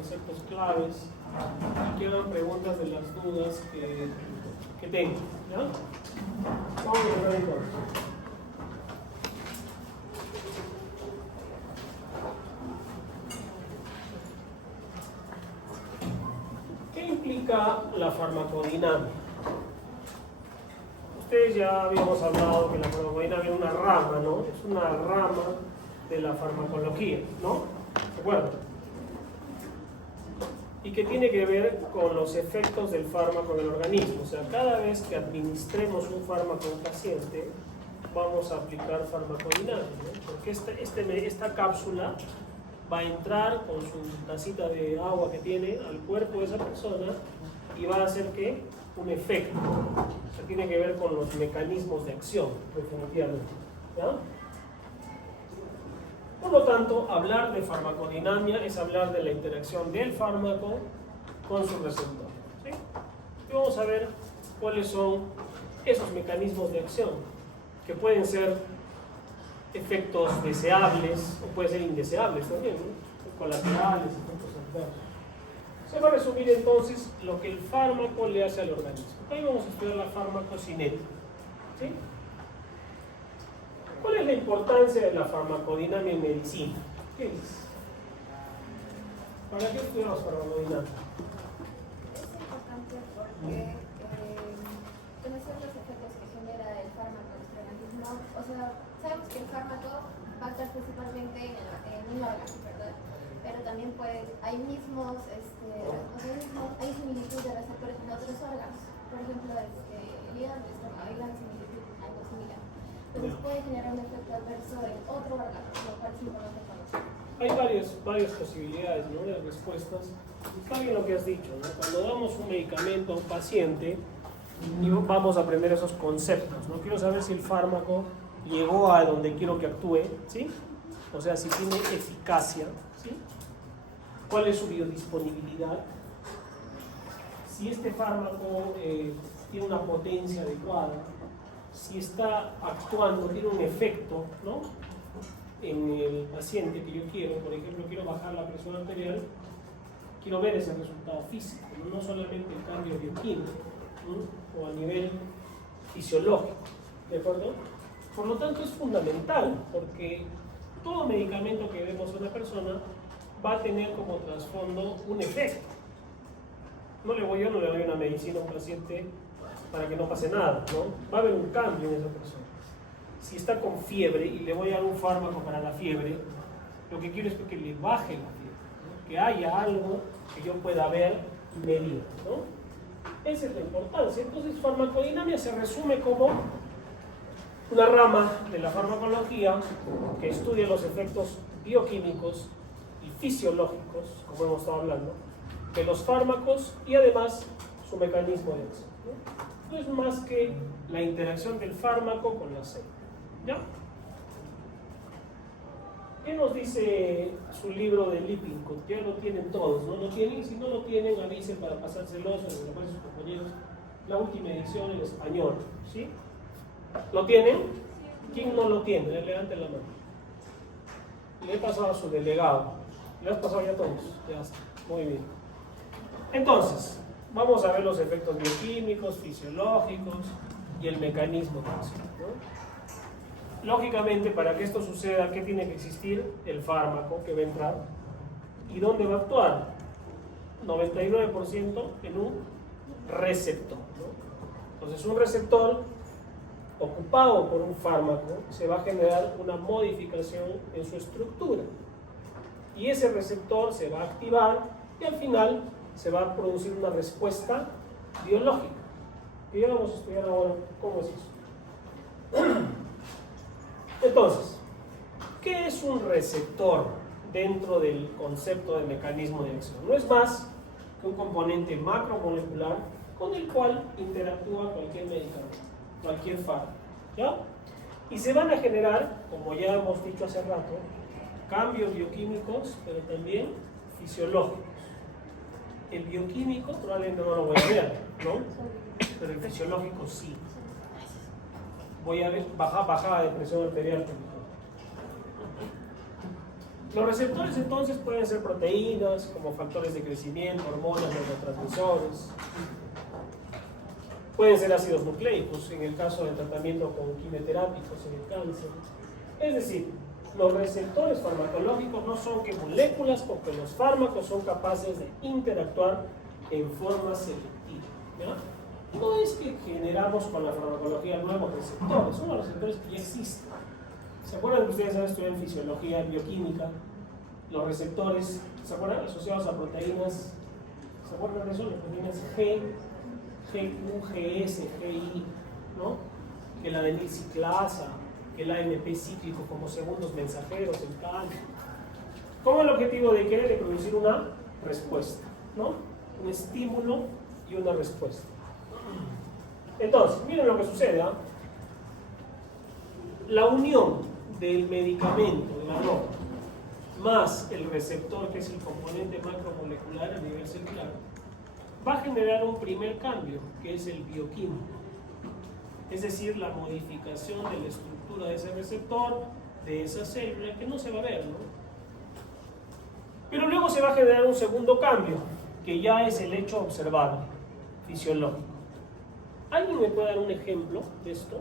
conceptos claves y que hagan preguntas de las dudas que tengan. ¿Ya? Vamos a empezar entonces. ¿Qué implica la farmacodinámica? Ustedes ya habíamos hablado que la farmacodinámica es una rama, ¿no? Es una rama de la farmacología, ¿no? ¿De acuerdo? Y que tiene que ver con los efectos del fármaco en el organismo. O sea, cada vez que administremos un fármaco a un paciente, vamos a aplicar farmacodinámica, ¿no? Porque esta cápsula va a entrar con su tacita de agua que tiene al cuerpo de esa persona y va a hacer ¿qué? Un efecto. O sea, tiene que ver con los mecanismos de acción, definitivamente. ¿Ya? Por lo tanto, hablar de farmacodinamia es hablar de la interacción del fármaco con su receptor. ¿Sí? Y vamos a ver cuáles son esos mecanismos de acción, que pueden ser efectos deseables o pueden ser indeseables también, ¿no? Colaterales, efectos adversos. Se va a resumir entonces lo que el fármaco le hace al organismo. Hoy vamos a estudiar la farmacocinética. ¿Sí? ¿Cuál es la importancia de la farmacodinámica en medicina? ¿Qué es? ¿Para qué estudiamos farmacodinámica? Es importante porque conocer los efectos que genera el fármaco en nuestro organismo. O sea, sabemos que el fármaco va a actuar principalmente en un órgano, ¿verdad? Pero también hay mismos, hay similitud de receptores en otros órganos. Por ejemplo, el hígado, hay una similitud, algo similar. Entonces puede generar un efecto adverso en otro órgano, lo cual es importante conocer. Hay varias posibilidades, ¿no? De respuestas. Está bien lo que has dicho, ¿no? Cuando damos un medicamento a un paciente, y vamos a aprender esos conceptos, ¿no? Quiero saber si el fármaco llegó a donde quiero que actúe, ¿sí? O sea, si tiene eficacia, ¿sí? ¿Cuál es su biodisponibilidad? Si este fármaco tiene una potencia adecuada, si está actuando, tiene un efecto, ¿no? En el paciente que yo quiero, por ejemplo, quiero bajar la presión arterial, quiero ver ese resultado físico, no solamente el cambio bioquímico, ¿no? O a nivel fisiológico, ¿de acuerdo? Por lo tanto es fundamental, porque todo medicamento que demos a una persona va a tener como trasfondo un efecto. Yo no le doy una medicina a un paciente para que no pase nada, ¿no? Va a haber un cambio en esa persona. Si está con fiebre y le voy a dar un fármaco para la fiebre, lo que quiero es que le baje la fiebre, ¿no? Que haya algo que yo pueda ver y medir, ¿no? Esa es la importancia. Entonces, farmacodinámica se resume como una rama de la farmacología que estudia los efectos bioquímicos y fisiológicos, como hemos estado hablando, de los fármacos y además su mecanismo de acción, ¿no? No es más que la interacción del fármaco con la célula. ¿Ya? ¿Qué nos dice su libro de Lippincott? Ya lo tienen todos, ¿no? ¿Lo tienen? Si no lo tienen, avisen para pasárselos a sus compañeros. La última edición en español, ¿sí? ¿Lo tienen? ¿Quién no lo tiene? Levanten la mano. Le he pasado a su delegado. ¿Le has pasado ya a todos? Ya está. Muy bien. Entonces, vamos a ver los efectos bioquímicos, fisiológicos y el mecanismo de acción, ¿no? Lógicamente, para que esto suceda, ¿qué tiene que existir? El fármaco que va a entrar. ¿Y dónde va a actuar? 99% en un receptor, ¿no? Entonces, un receptor ocupado por un fármaco se va a generar una modificación en su estructura. Y ese receptor se va a activar y al final se va a producir una respuesta biológica. Y ya vamos a estudiar ahora cómo es eso. Entonces, ¿qué es un receptor dentro del concepto de mecanismo de acción? No es más que un componente macromolecular con el cual interactúa cualquier medicamento, cualquier fármaco, ¿ya? Y se van a generar, como ya hemos dicho hace rato, cambios bioquímicos, pero también fisiológicos. El bioquímico probablemente no lo voy a ver, ¿no? Pero el fisiológico sí. Voy a ver bajada de presión arterial. Los receptores entonces pueden ser proteínas, como factores de crecimiento, hormonas, neurotransmisores. Pueden ser ácidos nucleicos, en el caso del tratamiento con quimioterápicos en el cáncer. Es decir, los receptores farmacológicos no son que moléculas, porque los fármacos son capaces de interactuar en forma selectiva. ¿Ya? No es que generamos con la farmacología nuevos receptores, son los receptores que ya existen. ¿Se acuerdan que ustedes han estudiado en fisiología, en bioquímica? Los receptores, ¿se acuerdan? Asociados a proteínas, ¿se acuerdan de eso? Las proteínas G, GQ, GS, GI, ¿no? Que la adenilciclasa, que el AMP cíclico como segundos mensajeros, el calcio. ¿Cómo el objetivo de qué? De producir una respuesta, ¿no? Un estímulo y una respuesta. Entonces, miren lo que sucede, ¿ah? La unión del medicamento, de la droga, más el receptor, que es el componente macromolecular a nivel celular, va a generar un primer cambio, que es el bioquímico. Es decir, la modificación de la estructura de ese receptor, de esa célula, que no se va a ver, ¿no? Pero luego se va a generar un segundo cambio, que ya es el hecho observable, fisiológico. ¿Alguien me puede dar un ejemplo de esto?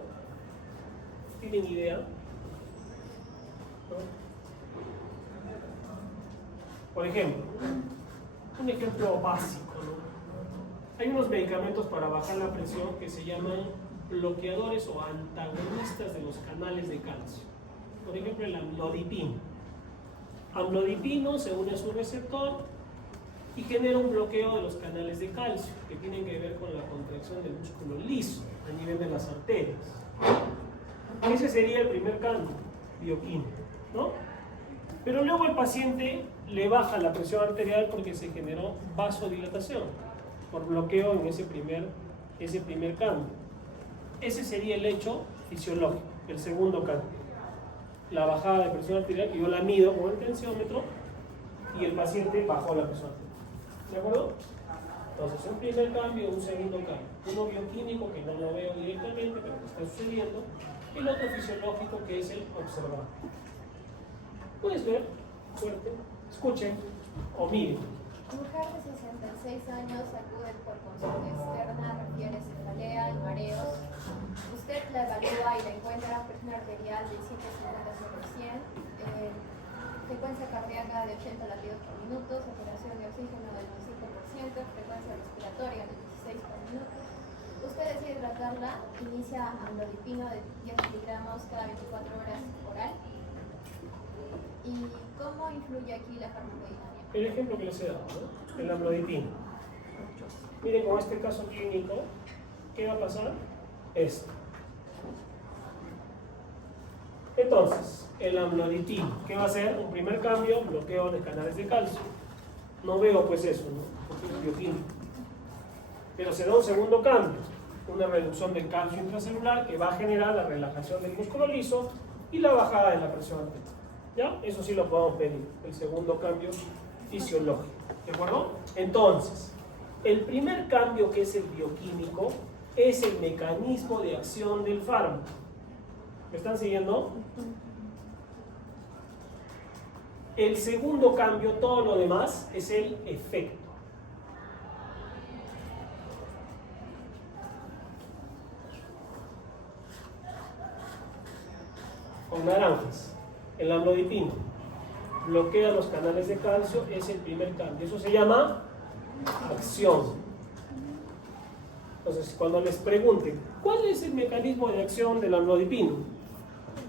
¿Tienen idea? ¿No? Por ejemplo, un ejemplo básico, ¿no? Hay unos medicamentos para bajar la presión que se llaman bloqueadores o antagonistas de los canales de calcio. Por ejemplo, el amlodipino. Amlodipino se une a su receptor y genera un bloqueo de los canales de calcio, que tienen que ver con la contracción del músculo liso a nivel de las arterias. Ese sería el primer cambio bioquímico, ¿no? Pero luego el paciente le baja la presión arterial porque se generó vasodilatación por bloqueo en ese primer cambio. Ese sería el hecho fisiológico, el segundo cambio. La bajada de presión arterial, que yo la mido con el tensiómetro y el paciente bajó la presión arterial. ¿De acuerdo? Entonces, un primer cambio, un segundo cambio. Uno bioquímico, que no lo veo directamente, pero que está sucediendo. Y el otro fisiológico, que es el observado. Puedes ver, fuerte, escuchen o miren. Mujer de 66 años acude por consulta externa, refiere cefalea y mareos. Usted la evalúa y la encuentra presión arterial de 150/100, frecuencia cardíaca de 80 latidos por minuto, saturación de oxígeno del 95%, frecuencia respiratoria de 16 por minuto. Usted decide tratarla, inicia amlodipino de 10 miligramos cada 24 horas oral. ¿Y cómo influye aquí la farmacodinámica? El ejemplo que les he dado, ¿no? El amlodipino. Miren, con este caso clínico, ¿qué va a pasar? Esto. Entonces, el amlodipino, ¿qué va a hacer? Un primer cambio, bloqueo de canales de calcio. No veo pues eso, ¿no? Porque es bioquímico. Pero se da un segundo cambio, una reducción del calcio intracelular que va a generar la relajación del músculo liso y la bajada de la presión arterial. ¿Ya? Eso sí lo podemos medir, el segundo cambio fisiológico. ¿De acuerdo? Entonces, el primer cambio, que es el bioquímico, es el mecanismo de acción del fármaco. ¿Me están siguiendo? El segundo cambio, todo lo demás, es el efecto. Con naranjas, el amlodipino bloquea los canales de calcio, es el primer cambio. Eso se llama acción. Entonces, cuando les pregunten, ¿cuál es el mecanismo de acción del amlodipino?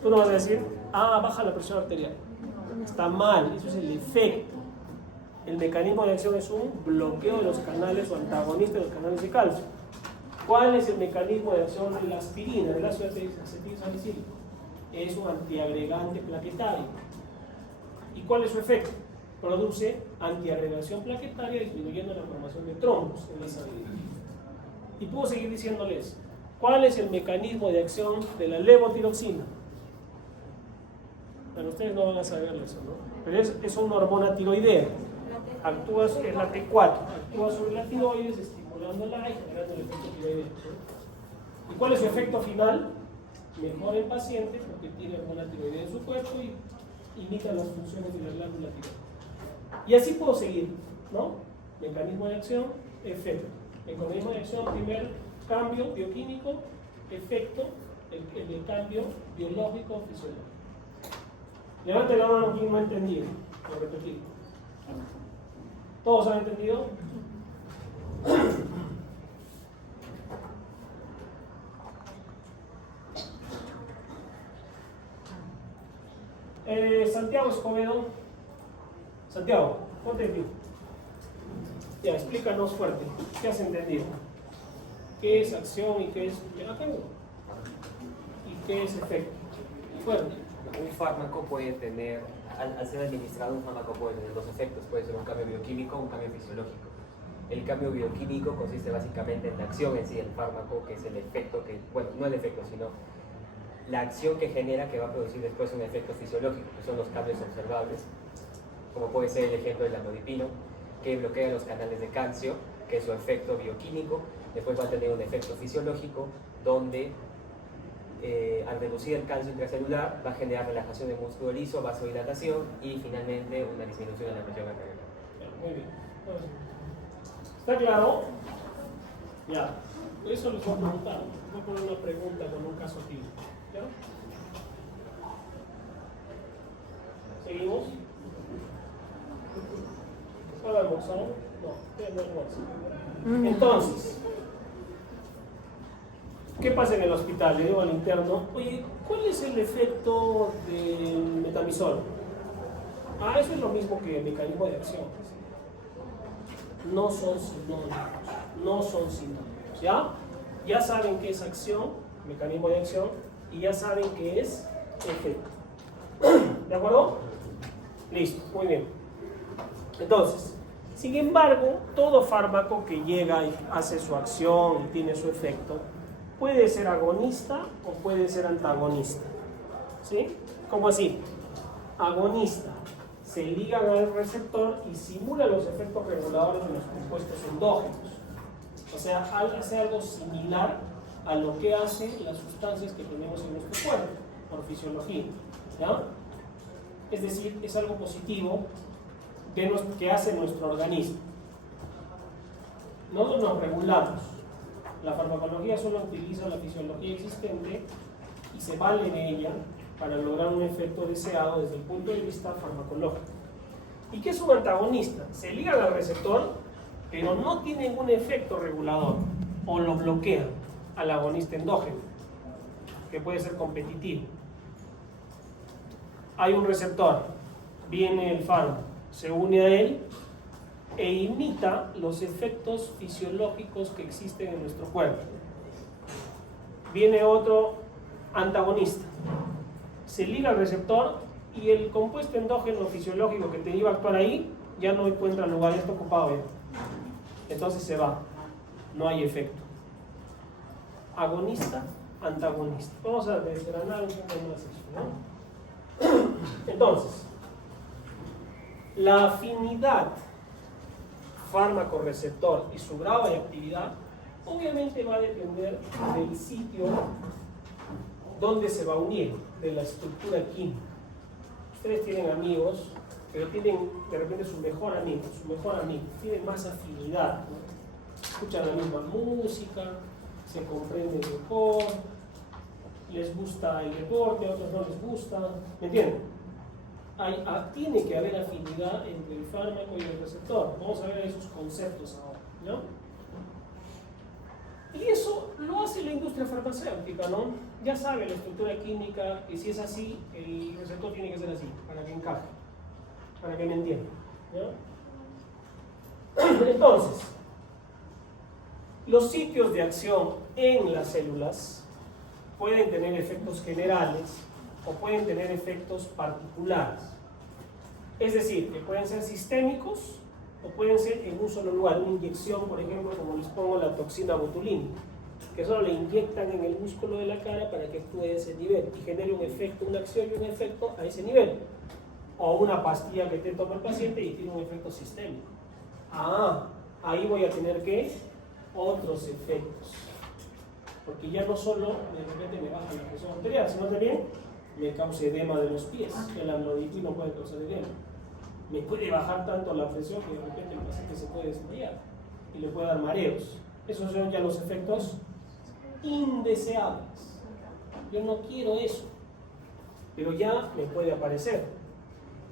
Tú no vas a decir, baja la presión arterial. Está mal, eso es el efecto. El mecanismo de acción es un bloqueo de los canales o antagonista de los canales de calcio. ¿Cuál es el mecanismo de acción de la aspirina, del ácido acetilsalicílico? Es un antiagregante plaquetario. ¿Y cuál es su efecto? Produce antiagregación plaquetaria disminuyendo la formación de trombos en la sangre. Y puedo seguir diciéndoles, ¿cuál es el mecanismo de acción de la levotiroxina? Bueno, ustedes no van a saber eso, ¿no? Pero es una hormona tiroidea. Es la T4. Actúa sobre la tiroides, estimulándola y generando el efecto tiroideo, ¿no? ¿Y cuál es su efecto final? Mejora el paciente porque tiene hormona tiroidea en su cuerpo y imitan las funciones de la glándula tiroides. Y así puedo seguir, ¿no? Mecanismo de acción, efecto. Mecanismo de acción, primer cambio bioquímico, efecto, el cambio biológico fisiológico. Levante la mano quien no ha entendido, por repetir. ¿Todos han entendido? Santiago Escobedo. Santiago, ponte aquí. Ya, explícanos fuerte. ¿Qué has entendido? ¿Qué es acción y qué es mecanismo? ¿Y qué es efecto? Fuerte. Un fármaco puede tener, al ser administrado, un fármaco puede tener dos efectos. Puede ser un cambio bioquímico o un cambio fisiológico. El cambio bioquímico consiste básicamente en la acción en sí del fármaco, que es el efecto que, bueno, no el efecto, sino la acción que genera, que va a producir después un efecto fisiológico, que son los cambios observables, como puede ser el ejemplo del amlodipino, que bloquea los canales de calcio, que es su efecto bioquímico. Después va a tener un efecto fisiológico, donde al reducir el calcio intracelular va a generar relajación del músculo liso, vasodilatación y finalmente una disminución de la presión arterial. Muy bien. ¿Está claro? Ya. Eso les voy a preguntar. Voy a poner una pregunta con un caso clínico. ¿Ya? ¿Seguimos? ¿Solo almorzado? No, no almuerzo. Entonces, ¿qué pasa en el hospital? Le digo al interno, oye, ¿cuál es el efecto del metamizol? Ah, eso es lo mismo que el mecanismo de acción. No son sinónimos, no son sinónimos, ¿ya? Ya saben qué es acción, mecanismo de acción, y ya saben qué es efecto. ¿De acuerdo? Listo, muy bien. Entonces, sin embargo, todo fármaco que llega y hace su acción y tiene su efecto, puede ser agonista o puede ser antagonista. ¿Sí? ¿Cómo así? Agonista. Se ligan al receptor y simula los efectos reguladores de los compuestos endógenos. O sea, hace algo similar a lo que hacen las sustancias que tenemos en nuestro cuerpo, por fisiología. ¿Ya? Es decir, es algo positivo que hace nuestro organismo. Nosotros nos regulamos. La farmacología solo utiliza la fisiología existente y se vale de ella para lograr un efecto deseado desde el punto de vista farmacológico. ¿Y qué es un antagonista? Se ligan al receptor, pero no tienen un efecto regulador o lo bloquean al agonista endógeno, que puede ser competitivo. Hay un receptor, viene el fármaco, se une a él e imita los efectos fisiológicos que existen en nuestro cuerpo. Viene otro antagonista, se liga al receptor y el compuesto endógeno fisiológico que te iba a actuar ahí ya no encuentra lugar, está ocupado ya. Entonces se va, no hay efecto. Agonista, antagonista. Vamos a desgranar un poco más eso, ¿no? Entonces, la afinidad fármaco-receptor y su grado de actividad obviamente va a depender del sitio donde se va a unir, de la estructura química. Ustedes tienen amigos, pero tienen de repente su mejor amigo, tienen más afinidad, ¿no? Escuchan la misma música, se comprenden mejor, les gusta el deporte, a otros no les gusta, ¿me entienden? Tiene que haber afinidad entre el fármaco y el receptor. Vamos a ver esos conceptos ahora, ¿no? Y eso lo hace la industria farmacéutica, ¿no? Ya sabe la estructura química, que si es así, el receptor tiene que ser así, para que encaje, para que me entiendan, ¿no? Entonces, los sitios de acción en las células pueden tener efectos generales o pueden tener efectos particulares. Es decir, que pueden ser sistémicos o pueden ser en un solo lugar. Una inyección, por ejemplo, como les pongo la toxina botulínica, que solo le inyectan en el músculo de la cara para que actúe a ese nivel y genere un efecto, una acción y un efecto a ese nivel. O una pastilla que te toma el paciente y tiene un efecto sistémico. Ahí voy a tener que otros efectos. Porque ya no solo de repente me baja la presión arterial, sino también me cause edema de los pies. El amlodipino puede causar edema. Me puede bajar tanto la presión que de repente el paciente se puede desmayar y le puede dar mareos. Esos son ya los efectos indeseables. Yo no quiero eso, pero ya me puede aparecer.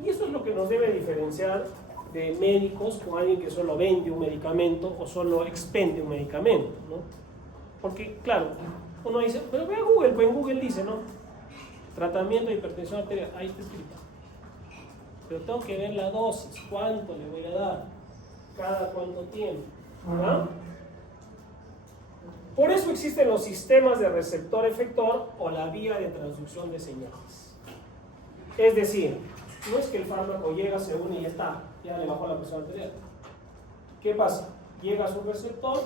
Y eso es lo que nos debe diferenciar de médicos con alguien que solo vende un medicamento o solo expende un medicamento, ¿no? Porque, claro, uno dice, pero ve a Google, pues en Google dice, ¿no? Tratamiento de hipertensión arterial, ahí está escrito. Pero tengo que ver la dosis, cuánto le voy a dar, cada cuánto tiempo, ¿no? Por eso existen los sistemas de receptor-efector o la vía de transducción de señales. Es decir, no es que el fármaco llega, se une y ya está, ya le bajó la presión arterial. ¿Qué pasa? Llega a su receptor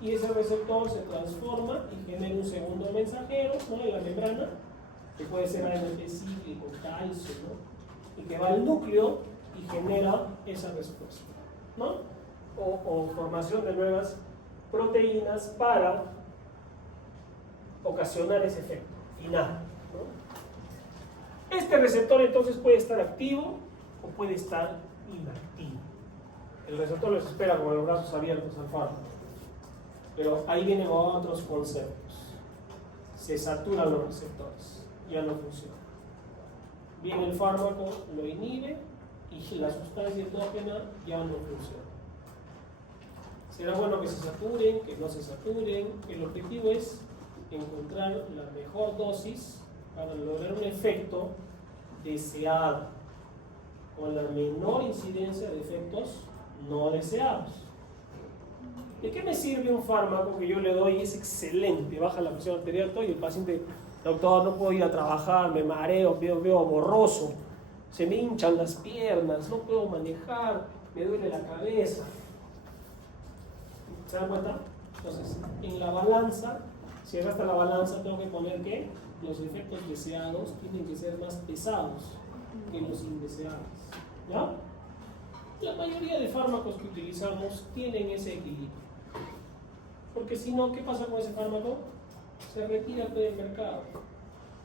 y ese receptor se transforma y genera un segundo mensajero, ¿no?, en la membrana, que puede ser AMP cíclico, calcio, ¿no?, y que va al núcleo y genera esa respuesta, ¿no? O formación de nuevas proteínas para ocasionar ese efecto final, ¿no? Este receptor entonces puede estar activo o puede estar inactivo. El receptor los espera con los brazos abiertos al fármaco, pero ahí vienen otros conceptos. Se saturan los receptores, ya no funciona. Viene el fármaco, lo inhibe y la sustancia endógena ya no funciona. Será bueno que se saturen, que no se saturen. El objetivo es encontrar la mejor dosis para lograr un efecto deseado, con la menor incidencia de efectos no deseados. ¿De qué me sirve un fármaco que yo le doy y es excelente, baja la presión arterial todo, y el paciente, doctor, no puedo ir a trabajar, me mareo, veo borroso, se me hinchan las piernas, no puedo manejar, me duele la cabeza? ¿Se dan cuenta? Entonces, en la balanza, si gasta la balanza, tengo que poner que los efectos deseados tienen que ser más pesados que los indeseados. ¿Ya? La mayoría de fármacos que utilizamos tienen ese equilibrio. Porque si no, ¿qué pasa con ese fármaco? Se retira del mercado.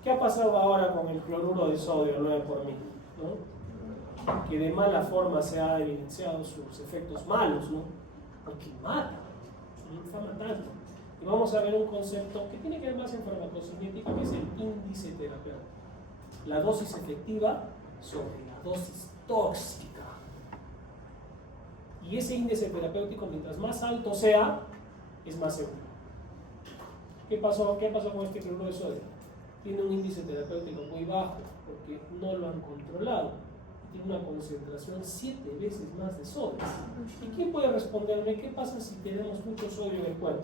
¿Qué ha pasado ahora con el cloruro de sodio 9 por 1000? ¿No? Que de mala forma se ha evidenciado sus efectos malos, ¿no? Porque mata, está matando. Y vamos a ver un concepto que tiene que ver más en farmacocinética, que es el índice terapéutico. La dosis efectiva sobre la dosis tóxica. Y ese índice terapéutico, mientras más alto sea, es más seguro. ¿Qué pasó con este cloruro de sodio? Tiene un índice terapéutico muy bajo porque no lo han controlado. Tiene una concentración 7 veces más de sodio. ¿Y quién puede responderme qué pasa si tenemos mucho sodio en el cuerpo?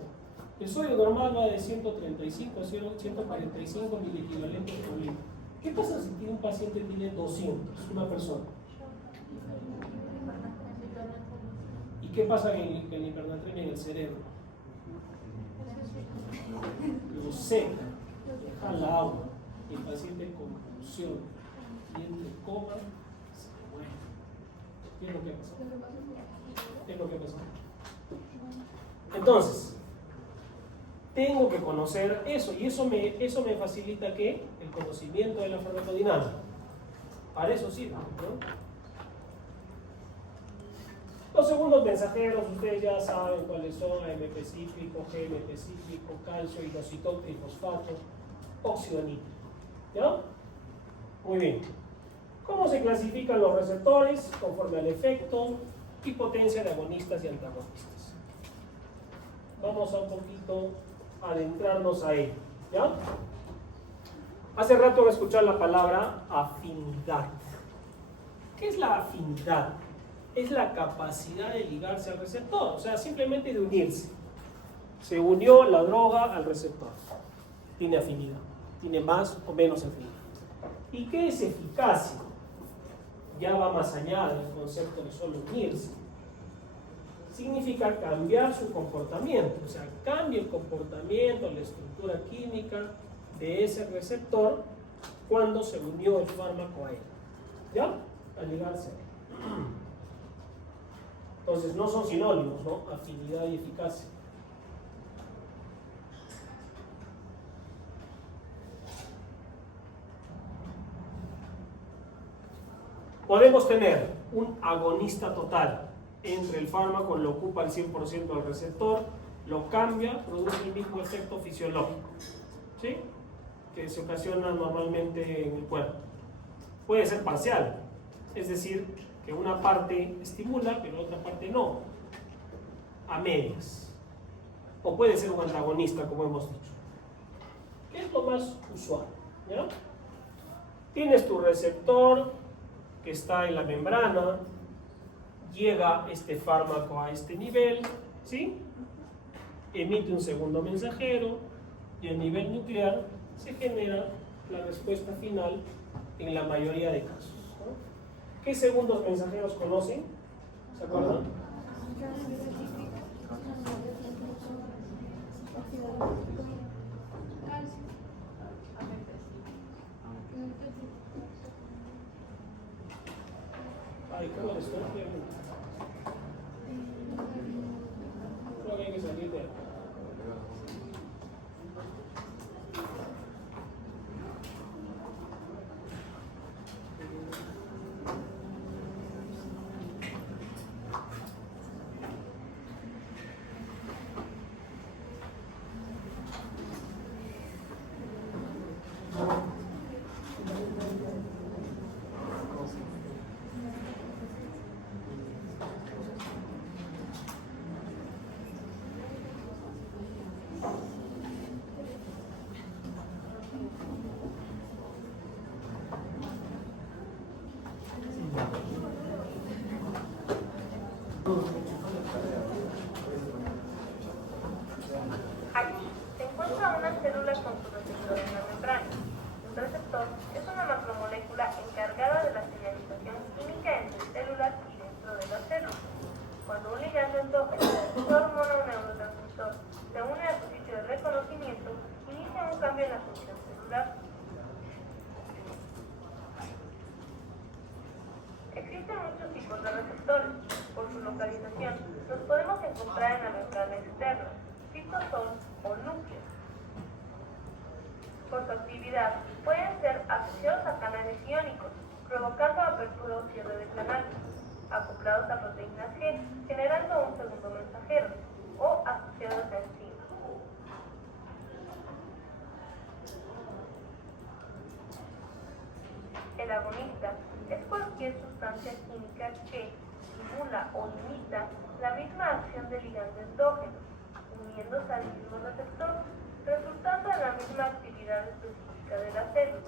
El sodio normal va de 135 a 145 miliequivalentes por litro. ¿Qué pasa si un paciente tiene 200, una persona? ¿Y qué pasa en el hipernatremia en el cerebro? Lo seca, deja el agua, y el paciente con convulsión y entre coma se muere. ¿Qué es lo que pasa? ¿Qué es lo que pasa? Entonces, tengo que conocer eso, y eso me facilita ¿qué? El conocimiento de la farmacodinámica. Para eso sirve, ¿no? Los segundos mensajeros, ustedes ya saben cuáles son: AMP cíclico, GMP cíclico, calcio, inositope, trifosfato, óxido nítrico. ¿Ya? Muy bien. ¿Cómo se clasifican los receptores? Conforme al efecto y potencia de agonistas y antagonistas. Vamos a un poquito adentrarnos a ello. ¿Ya? Hace rato voy a escuchar la palabra afinidad. ¿Qué es la afinidad? Es la capacidad de ligarse al receptor, o sea, simplemente de unirse. Se unió la droga al receptor. Tiene afinidad. Tiene más o menos afinidad. ¿Y qué es eficacia? Ya va más allá del concepto de solo unirse. Significa cambiar su comportamiento, o sea, cambia el comportamiento, la estructura química de ese receptor cuando se unió el fármaco a él. ¿Ya? Al ligarse a él. Entonces no son sinónimos, ¿no? Afinidad y eficacia. Podemos tener un agonista total entre el fármaco, lo ocupa el 100% del receptor, lo cambia, produce el mismo efecto fisiológico, ¿sí? Que se ocasiona normalmente en el cuerpo. Puede ser parcial, es decir, que una parte estimula, pero otra parte no, a medias. O puede ser un antagonista, como hemos dicho. ¿Qué es lo más usual? ¿Ya? Tienes tu receptor que está en la membrana, llega este fármaco a este nivel, ¿sí? Emite un segundo mensajero y a nivel nuclear se genera la respuesta final en la mayoría de casos, ¿no? ¿Qué segundos mensajeros conocen? ¿Se acuerdan? Ay, ¿cómo les estoy? Creo que hay que salir de acá. Aquí se encuentra una célula con su receptor en la membrana. El receptor es una macromolécula encargada de la señalización química entre células y dentro de la célula. Cuando un ligando endógeno, una hormona o neurotransmisor, se une a su sitio de reconocimiento, inicia un cambio en la función celular. Existen muchos tipos de receptores. Por su localización, los podemos encontrar en la membrana externa, citosol o núcleo. Por su actividad, pueden ser asociados a canales iónicos, provocando apertura o cierre de canal, acoplados a proteínas G, generando un segundo mensajero, o asociados a enzimas. El agonista es cualquier sustancia química que simula o imita la misma acción del ligando endógeno, uniéndose al mismo receptor, resultando en la misma actividad específica de la célula.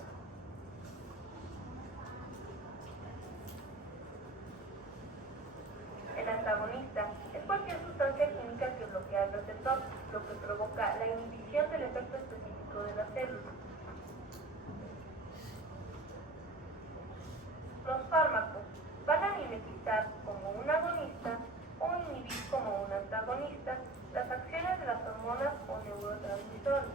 El antagonista es cualquier sustancia química que bloquea el receptor, lo que provoca la inhibición del efecto específico de la célula. Los fármacos van a mimetizar como un agonista o inhibir como un antagonista las acciones de las hormonas o neurotransmisores.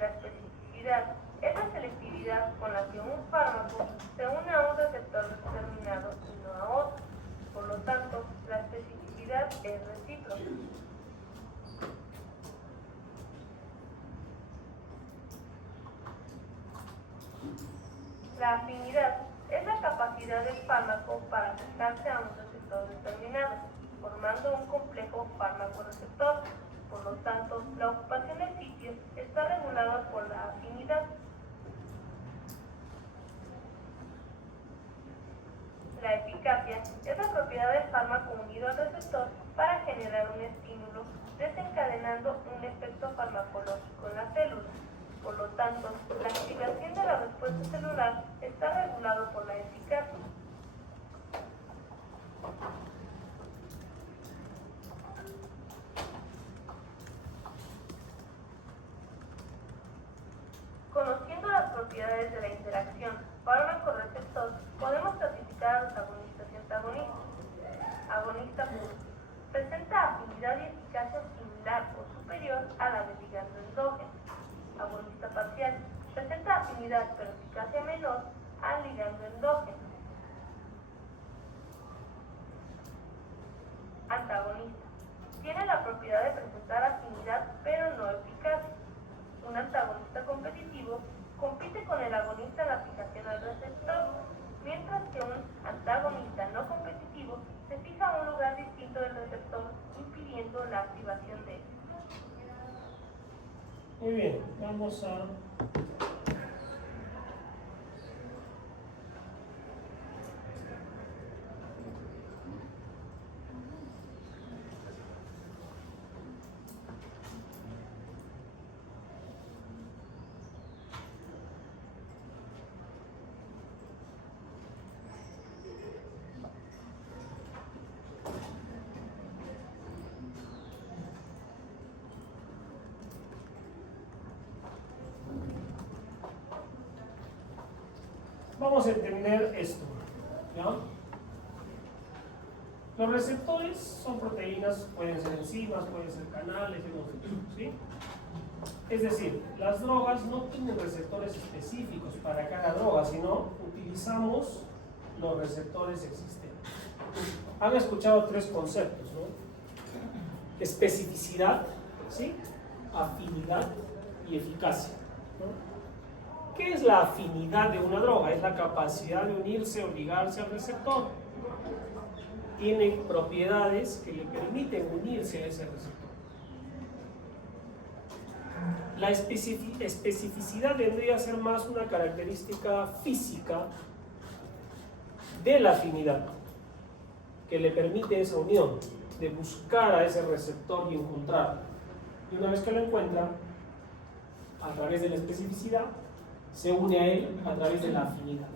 La especificidad es la selectividad con la que un fármaco se une a un receptor determinado y no a otro. Por lo tanto, la especificidad es recíproca. La afinidad es la capacidad del fármaco para fijarse a un receptor determinado, formando un complejo fármaco-receptor. Por lo tanto, la ocupación del sitio está regulada por la afinidad. La eficacia es la propiedad del fármaco unido al receptor para generar un estímulo, desencadenando un efecto farmacológico en la célula. Por lo tanto, la activación de la respuesta celular está regulado por la eficacia. Conociendo las propiedades de la interacción fármaco-receptor, podemos clasificar a los agonistas y antagonistas. Agonista puro. Presenta afinidad y eficacia similar o superior a la del ligando endógeno. Agonista parcial. Presenta afinidad pero eficacia menor al ligando endógeno. Antagonista. Tiene la propiedad de presentar afinidad pero no eficacia. Un antagonista competitivo compite con el agonista en la fijación al receptor, mientras que un antagonista no competitivo se fija a un lugar distinto del receptor, impidiendo la activación de él. Muy bien, vamos a... Vamos a entender esto, ¿ya? Los receptores son proteínas, pueden ser enzimas, pueden ser canales, ¿sí? Es decir, las drogas no tienen receptores específicos para cada droga, sino utilizamos los receptores existentes. Han escuchado tres conceptos, ¿no? Especificidad, ¿sí? Afinidad y eficacia, ¿no? ¿Qué es la afinidad de una droga? Es la capacidad de unirse o ligarse al receptor. Tiene propiedades que le permiten unirse a ese receptor. La especificidad vendría a ser más una característica física de la afinidad, que le permite esa unión, de buscar a ese receptor y encontrarlo. Y una vez que lo encuentra, a través de la especificidad, se une a él a través de la afinidad.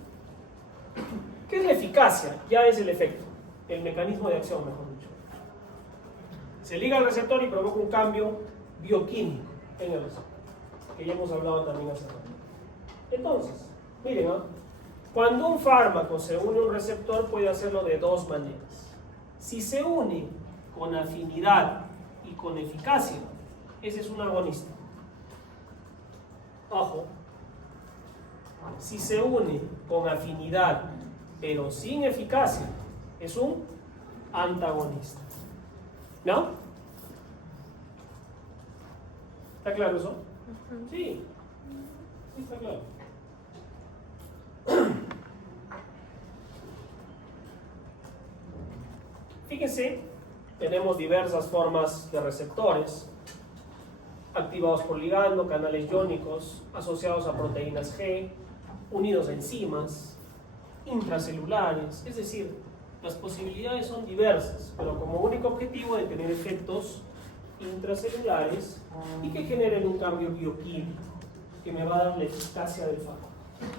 ¿Qué es la eficacia? Ya es el efecto, el mecanismo de acción, mejor dicho. Se liga al receptor y provoca un cambio bioquímico en el receptor, que ya hemos hablado también hace rato. Entonces, miren, ¿no? Cuando un fármaco se une a un receptor, puede hacerlo de dos maneras. Si se une con afinidad y con eficacia, ese es un agonista. Ojo. Si se une con afinidad pero sin eficacia, es un antagonista. ¿No? ¿Está claro eso? Sí, sí está claro. Fíjense, tenemos diversas formas de receptores activados por ligando, canales iónicos, asociados a proteínas G, unidos a enzimas, intracelulares, es decir, las posibilidades son diversas, pero como único objetivo de tener efectos intracelulares y que generen un cambio bioquímico que me va a dar la eficacia del fármaco,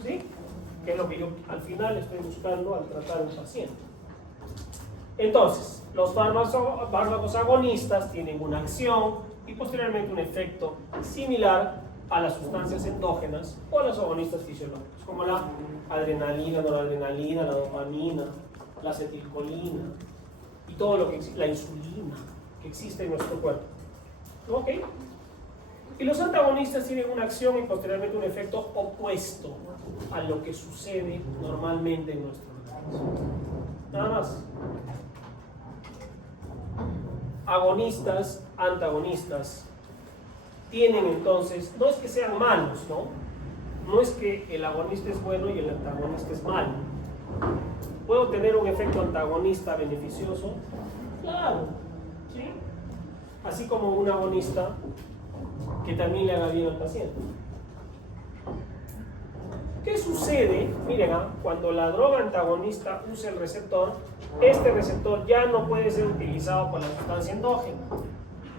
¿sí? Que es lo que yo al final estoy buscando al tratar a un paciente. Entonces, los fármacos agonistas tienen una acción y posteriormente un efecto similar a las sustancias endógenas o a los agonistas fisiológicos, como la adrenalina, noradrenalina, la dopamina, la acetilcolina y todo lo que existe, la insulina que existe en nuestro cuerpo. ¿Ok? Y los antagonistas tienen una acción y posteriormente un efecto opuesto a lo que sucede normalmente en nuestro organismo. Nada más. Agonistas, antagonistas, tienen entonces, no es que sean malos, ¿no? No es que el agonista es bueno y el antagonista es malo. ¿Puedo tener un efecto antagonista beneficioso? Claro, ¿sí? Así como un agonista que también le haga bien al paciente. ¿Qué sucede? Miren, cuando la droga antagonista usa el receptor, este receptor ya no puede ser utilizado por la sustancia endógena.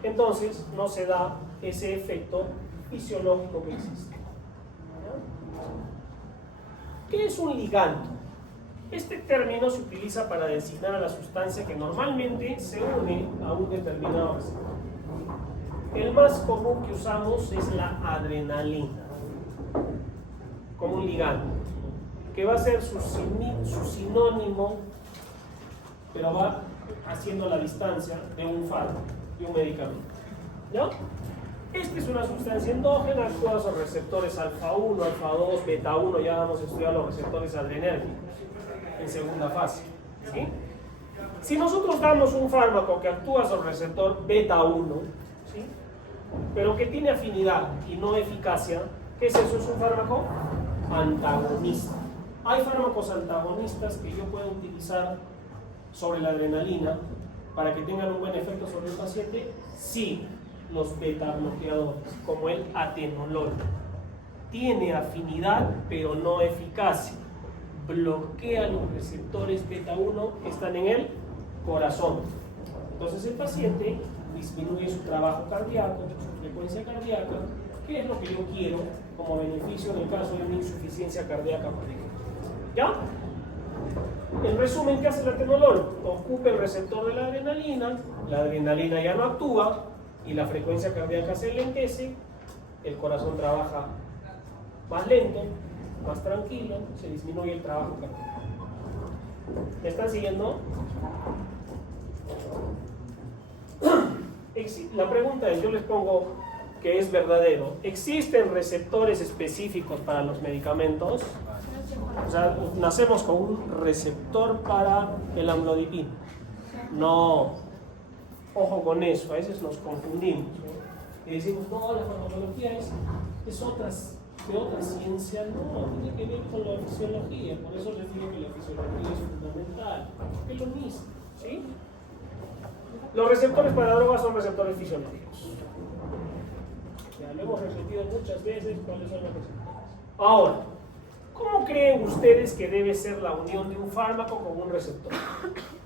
Entonces no se da ese efecto fisiológico que existe. ¿Qué es un ligando? Este término se utiliza para designar a la sustancia que normalmente se une a un determinado receptor. El más común que usamos es la adrenalina, como un ligando, que va a ser su sinónimo, pero va haciendo la distancia de un fármaco, de un medicamento. ¿No? Esta es una sustancia endógena, actúa sobre receptores alfa 1, alfa 2, beta 1, ya vamos a estudiar los receptores adrenérgicos en segunda fase. ¿Sí? Si nosotros damos un fármaco que actúa sobre el receptor beta 1, ¿sí?, pero que tiene afinidad y no eficacia, ¿qué es eso? Es un fármaco antagonista. Hay fármacos antagonistas que yo puedo utilizar sobre la adrenalina para que tengan un buen efecto sobre el paciente. Sí, los beta bloqueadores, como el atenolol, tiene afinidad pero no eficacia, bloquea los receptores beta 1 que están en el corazón. Entonces el paciente disminuye su trabajo cardíaco, su frecuencia cardíaca, que es lo que yo quiero como beneficio en el caso de una insuficiencia cardíaca. ¿Ya? En resumen, ¿qué hace el atenolol? Ocupa el receptor de la adrenalina ya no actúa y la frecuencia cardíaca se enlentece, el corazón trabaja más lento, más tranquilo, se disminuye el trabajo cardíaco. ¿Me están siguiendo? La pregunta es, yo les pongo que es verdadero. ¿Existen receptores específicos para los medicamentos? O sea, nacemos con un receptor para el amlodipina. No, ojo con eso, a veces nos confundimos, ¿no? Y decimos, no, la farmacología es de otra ciencia. No, tiene que ver con la fisiología. Por eso les digo que la fisiología es fundamental, es lo mismo, ¿sí? Los receptores para drogas son receptores fisiológicos. Ya lo hemos repetido muchas veces cuáles son los receptores. Ahora, ¿cómo creen ustedes que debe ser la unión de un fármaco con un receptor?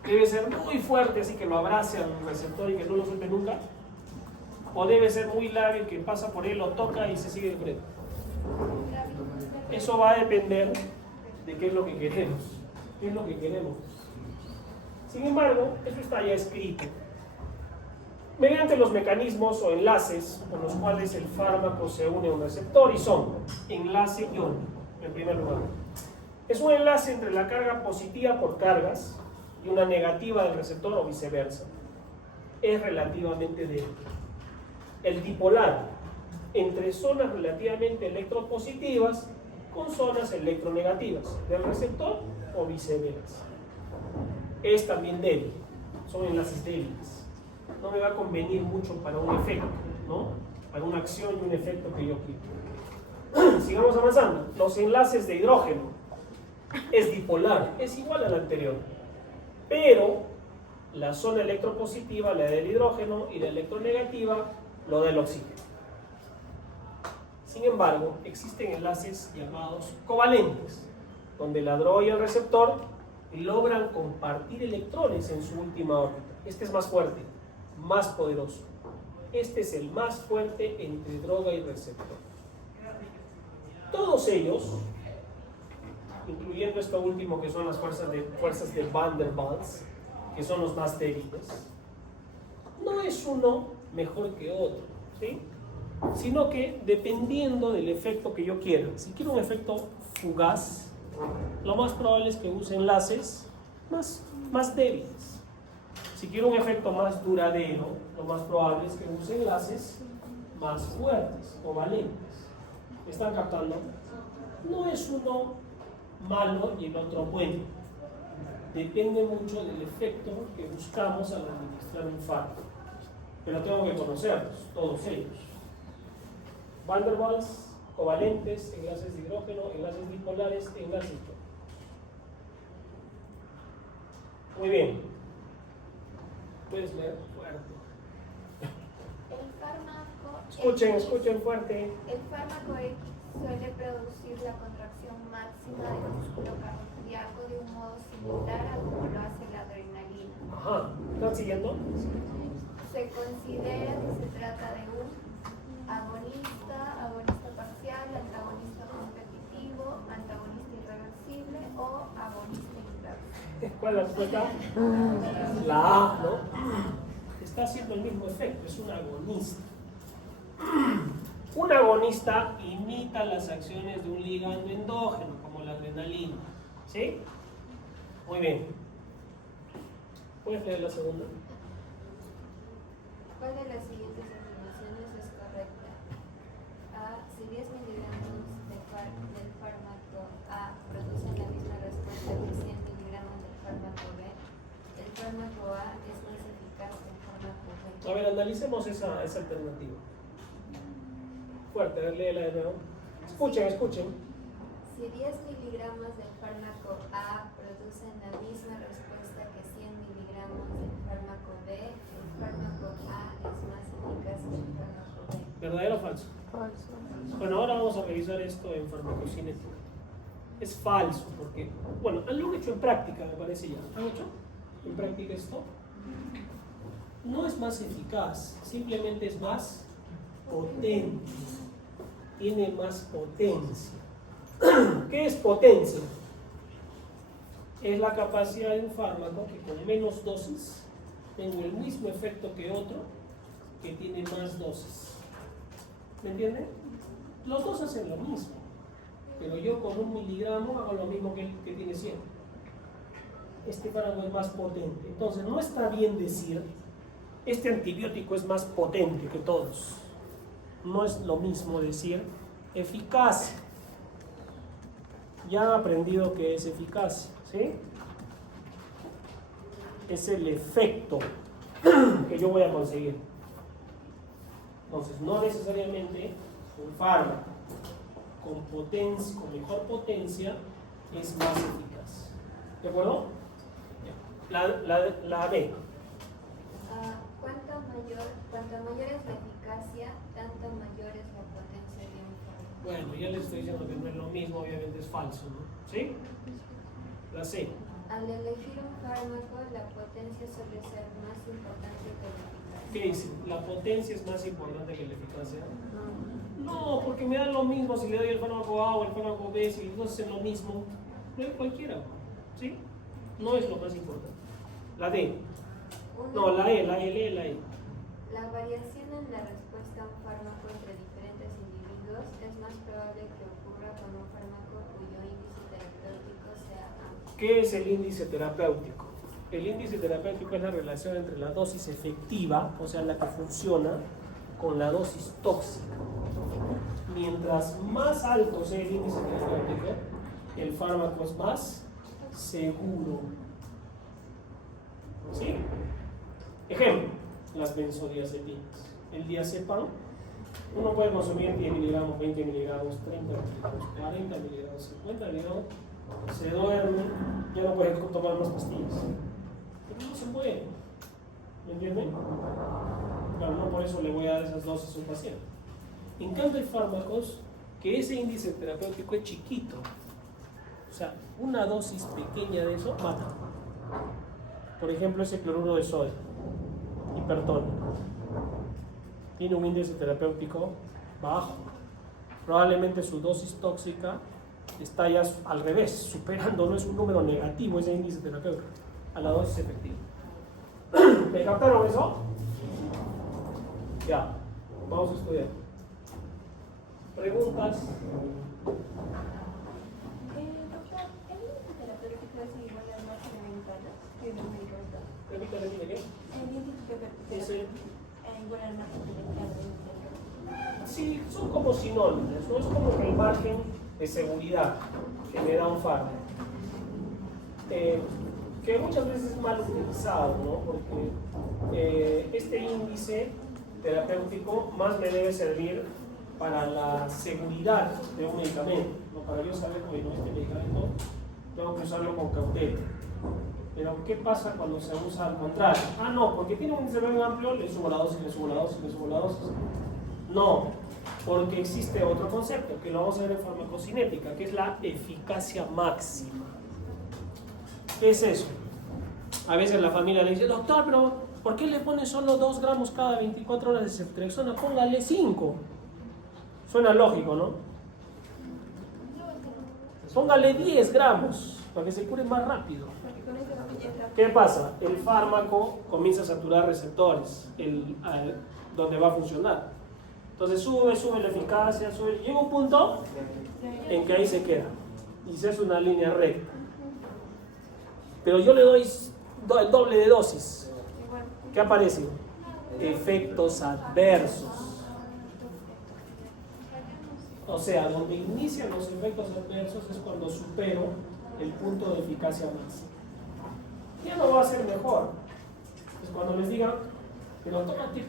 ¿Debe ser muy fuerte, así que lo abrace al receptor y que no lo suelte nunca? ¿O debe ser muy lábil, que pasa por él, lo toca y se sigue de frente? Eso va a depender de qué es lo que queremos. ¿Qué es lo que queremos? Sin embargo, eso está ya escrito. Mediante los mecanismos o enlaces con los cuales el fármaco se une a un receptor, y son enlace iónico, en primer lugar. Es un enlace entre la carga positiva por cargas y una negativa del receptor o viceversa. Es relativamente débil. El dipolar, entre zonas relativamente electropositivas con zonas electronegativas del receptor o viceversa. Es también débil, son enlaces débiles. No me va a convenir mucho para un efecto, ¿no? Para una acción y un efecto que yo quiero. Sigamos avanzando. Los enlaces de hidrógeno es dipolar, es igual al anterior, pero la zona electropositiva la del hidrógeno y la electronegativa lo del oxígeno. Sin embargo, existen enlaces llamados covalentes, donde la droga y el receptor logran compartir electrones en su última órbita. Este es más fuerte, más poderoso. Este es el más fuerte entre droga y receptor. Todos ellos, incluyendo esto último que son las fuerzas de Van der Waals, que son los más débiles, no es uno mejor que otro, ¿sí? Sino que dependiendo del efecto que yo quiera. Si quiero un efecto fugaz, lo más probable es que use enlaces más débiles. Si quiero un efecto más duradero, lo más probable es que use enlaces más fuertes o valentes. ¿Me están captando? No es uno malo y el otro bueno. Depende mucho del efecto que buscamos al administrar un fármaco. Pero tengo que conocerlos, todos ellos. Van der Waals, covalentes, enlaces de hidrógeno, enlaces dipolares, enlaces. Muy bien. Puedes leer fuerte. El fármaco Escuchen fuerte. El fármaco X suele producir la contracción máxima del músculo cardíaco de un modo similar a como lo hace la adrenalina. Ajá. ¿Están siguiendo? Se considera que se trata de un agonista parcial, antagonista competitivo, antagonista irreversible o agonista irreversible. ¿Cuál es la respuesta? La A, ¿no? Está haciendo el mismo efecto, es un agonista. Un agonista imita las acciones de un ligando endógeno, como la adrenalina. ¿Sí? Muy bien. ¿Puedes leer la segunda? ¿Cuál de las siguientes afirmaciones es correcta? A. Si 10 miligramos del fármaco A producen la misma respuesta que 100 miligramos del fármaco B, el fármaco A es más eficaz que el fármaco B. A ver, analicemos esa alternativa. Fuerte, a ver, léela de nuevo. Escuchen. Si 10 miligramos del fármaco A producen la misma respuesta que 100 miligramos del fármaco B, el fármaco A es más eficaz que el fármaco B. ¿Verdadero o falso? Falso. Bueno, ahora vamos a revisar esto en farmacocinética. Es falso, porque, bueno, lo han hecho en práctica, me parece ya. ¿Han hecho en práctica esto? No es más eficaz, simplemente es más potente. Tiene más potencia. ¿Qué es potencia? Es la capacidad de un fármaco que con menos dosis tenga el mismo efecto que otro que tiene más dosis. ¿Me entienden? Los dos hacen lo mismo, pero yo con 1 miligramo hago lo mismo que el que tiene 100. Este fármaco es más potente. Entonces no está bien decir, este antibiótico es más potente que todos. No es lo mismo decir eficaz. Ya han aprendido que es eficaz, ¿sí? Es el efecto que yo voy a conseguir. Entonces, no necesariamente un fármaco con potencia, con mejor potencia es más eficaz. ¿De acuerdo? La B. Cuanto mayor es la eficacia, tanto mayor es la potencia de un fármaco. Bueno, ya les estoy diciendo que no es lo mismo, obviamente es falso, ¿no? ¿Sí? La C. Al elegir un fármaco, la potencia suele ser más importante que la eficacia. ¿Qué dice? ¿La potencia es más importante que la eficacia? No, porque me da lo mismo si le doy el fármaco A o el fármaco B, si los dos hacen lo mismo, no hay cualquiera, ¿sí? No es lo más importante. La D. No, la E. La variación en la respuesta a un fármaco entre diferentes individuos es más probable que ocurra con un fármaco cuyo índice terapéutico sea amplio. ¿Qué es el índice terapéutico? El índice terapéutico es la relación entre la dosis efectiva, o sea, la que funciona, con la dosis tóxica. Mientras más alto sea el índice terapéutico, el fármaco es más seguro. ¿Sí? Ejemplo, las benzodiazepinas. El diazepam, uno puede consumir 10 miligramos, 20 miligramos, 30 miligramos, 40 miligramos, 50 miligramos, se duerme, ya no puede tomar más pastillas. Pero no se puede. ¿Me entienden? Claro, no por eso le voy a dar esas dosis a un paciente. En cambio hay fármacos que ese índice terapéutico es chiquito. O sea, una dosis pequeña de eso mata. Por ejemplo, ese cloruro de sodio, hipertónico, tiene un índice terapéutico bajo. Probablemente su dosis tóxica está ya al revés, superando, no es un número negativo ese índice terapéutico, a la dosis efectiva. ¿Me captaron eso? Ya, vamos a estudiar. ¿Preguntas? Doctor, ¿el índice terapéutico es igual al margen de ventanas que los medicamentos? Repite, ¿qué? El índice terapéutico Ese. es igual al margen de ventanas. Sí, son como sinónimos, ¿no? Es como que el margen de seguridad que me da un fármaco. Que muchas veces es mal utilizado, ¿no? Porque este índice terapéutico más me debe servir para la seguridad de un medicamento, ¿no? Para yo saber, bueno, este medicamento tengo que usarlo con cautela. Pero ¿qué pasa cuando se usa al contrario? Ah, no, porque tiene un índice muy amplio, le subo la dosis, le subo la dosis, le subo la dosis. No, porque existe otro concepto que lo vamos a ver en farmacocinética, que es la eficacia máxima. ¿Qué es eso? A veces la familia le dice, doctor, pero ¿por qué le pone solo 2 gramos cada 24 horas de ceftriaxona? Póngale 5. Suena lógico, ¿no? Póngale 10 gramos para que se cure más rápido. ¿Qué pasa? El fármaco comienza a saturar receptores donde va a funcionar. Entonces sube la eficacia, sube. Llega un punto en que ahí se queda y se hace una línea recta. Pero yo le doy el doble de dosis. ¿Qué aparece? Efectos adversos. O sea, donde inician los efectos adversos es cuando supero el punto de eficacia máxima. ya no va a ser mejor. Pues cuando les digan, pero tómate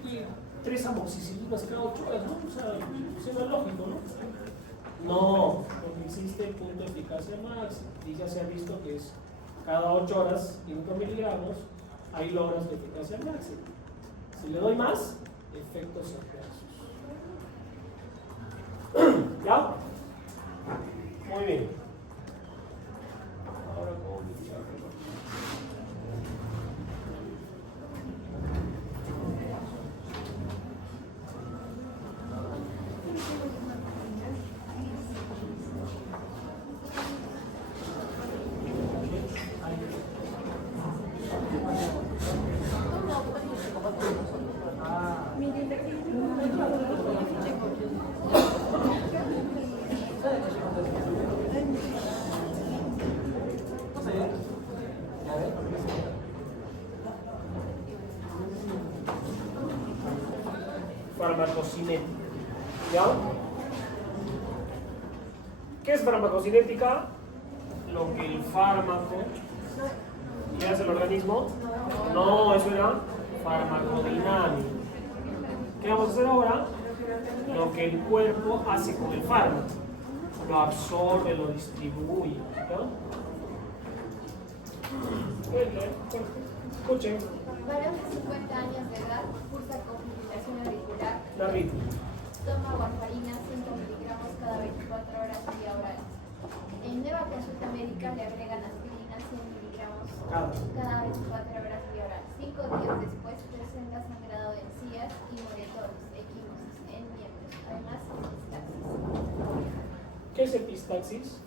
3 amoxicilinas cada 8 horas, ¿no? O sea, suena lógico, ¿no? No, porque existe el punto de eficacia máxima y ya se ha visto que es cada 8 horas, 5 miligramos, ahí logras la eficacia máxima. Si le doy más, efectos adversos. ¿Ya? Muy bien. Ahora, ¿cómo iniciar? Farmacocinética. ¿Ya? ¿Qué es farmacocinética? Lo que el fármaco ¿qué hace el organismo? No, eso era farmacodinámica. ¿Qué vamos a hacer ahora? Lo que el cuerpo hace con el fármaco. Lo absorbe, lo distribuye. ¿Ya? Escuchen. Varón de 50 años de edad cursa con fibrilación auricular. La ritmo. Toma warfarina 5 miligramos cada 24 horas vía oral. En nueva consulta médica le agregan aspirina 100 miligramos cada 24 horas vía oral. 5 días después presenta sangrado de encías y moretones, equimosis en miembros. Además, epistaxis. ¿Qué es epistaxis?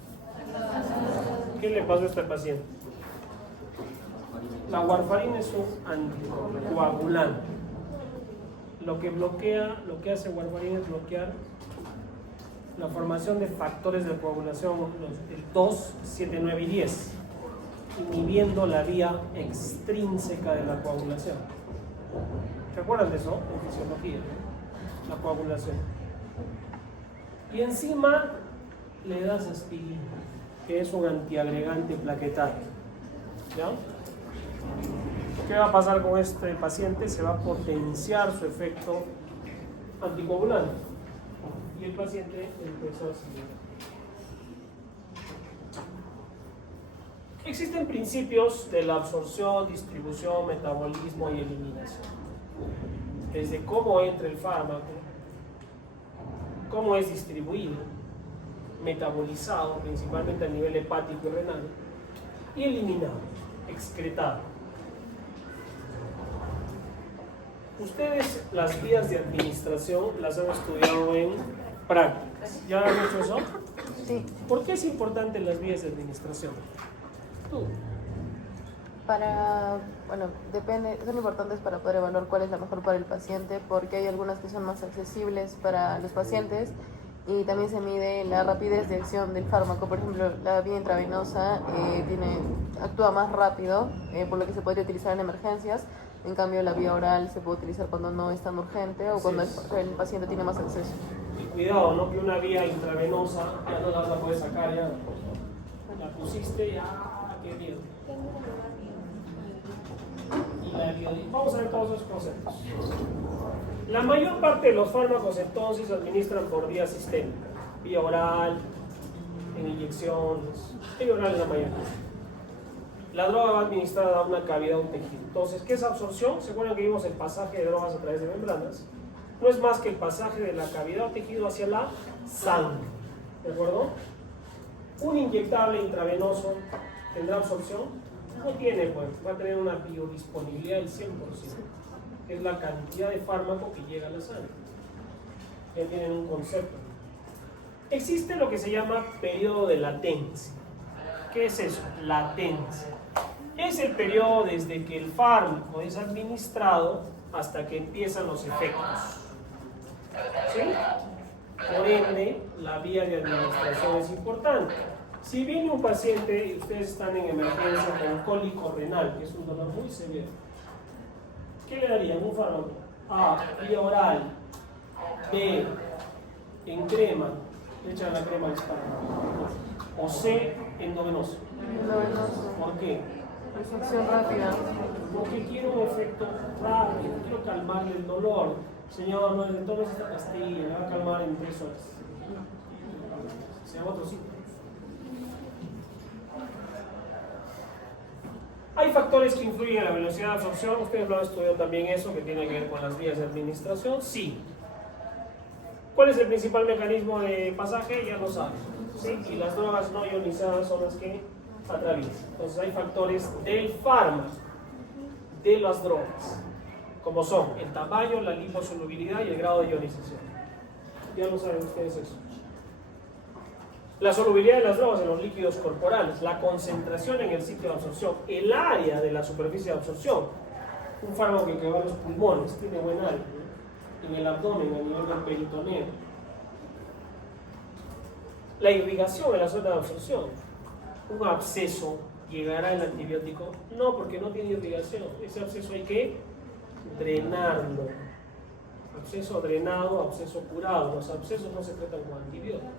¿Qué le pasa a este paciente? La warfarina es un anticoagulante. Lo que hace warfarina es bloquear la formación de factores de coagulación, el 2, 7, 9 y 10, inhibiendo la vía extrínseca de la coagulación. ¿Se acuerdan de eso en fisiología? La coagulación. Y encima le das aspirina, que es un antiagregante plaquetario. ¿Ya? ¿Qué va a pasar con este paciente? Se va a potenciar su efecto anticoagulante y el paciente empezó a seguir. Existen principios de la absorción, distribución, metabolismo y eliminación. Desde cómo entra el fármaco, cómo es distribuido, metabolizado principalmente a nivel hepático y renal, y eliminado, excretado. Ustedes las vías de administración las han estudiado en prácticas. ¿Ya han hecho eso? Sí. ¿Por qué es importante las vías de administración? Tú. Depende, son importantes para poder evaluar cuál es la mejor para el paciente, porque hay algunas que son más accesibles para los pacientes y también se mide la rapidez de acción del fármaco. Por ejemplo, la vía intravenosa actúa más rápido, por lo que se podría utilizar en emergencias. En cambio, la vía oral se puede utilizar cuando no es tan urgente o cuando el paciente tiene más acceso. Y cuidado, ¿no? Que una vía intravenosa ya no la vas a poder sacar, ya la pusiste, ya, qué miedo. Y la biodinámica. Vamos a ver todos esos conceptos. La mayor parte de los fármacos entonces se administran por vía sistémica, vía oral, en inyecciones, vía oral es la mayoría. La droga va administrada a una cavidad o un tejido. Entonces, ¿qué es absorción? ¿Se acuerdan que vimos el pasaje de drogas a través de membranas? No es más que el pasaje de la cavidad o tejido hacia la sangre. ¿De acuerdo? Un inyectable intravenoso tendrá absorción. No tiene, pues, va a tener una biodisponibilidad del 100%. Es la cantidad de fármaco que llega a la sangre. Ya tienen un concepto. Existe lo que se llama periodo de latencia. ¿Qué es eso? Latencia. Es el periodo desde que el fármaco es administrado hasta que empiezan los efectos. ¿Sí? Por ende, la vía de administración es importante. Si viene un paciente y ustedes están en emergencia con cólico renal, que es un dolor muy severo, ¿qué le darían? Un fármaco. A, vía oral. B, en crema. Le echan la crema al espárrago. O C, endovenoso. ¿Por qué? Absorción rápida. Porque quiero un efecto rápido, quiero calmarle el dolor. Señor, no, tomes esta pastilla, le va a calmar en 3 horas. Se llama otro sitio. Hay factores que influyen en la velocidad de absorción. Ustedes lo han estudiado también eso, que tiene que ver con las vías de administración. Sí. ¿Cuál es el principal mecanismo de pasaje? Ya lo saben. ¿Sí? Y las drogas no ionizadas son las que atraviesan. Entonces hay factores del fármaco, de las drogas, como son el tamaño, la liposolubilidad y el grado de ionización. Ya lo saben ustedes eso. La solubilidad de las drogas en los líquidos corporales, la concentración en el sitio de absorción, el área de la superficie de absorción. Un fármaco que va a los pulmones tiene buen área, ¿no? En el abdomen, a nivel del peritoneo. La irrigación en la zona de absorción. Un absceso, ¿llegará el antibiótico? No, porque no tiene irrigación. Ese absceso hay que drenarlo. Absceso drenado, absceso curado. Los abscesos no se tratan con antibióticos.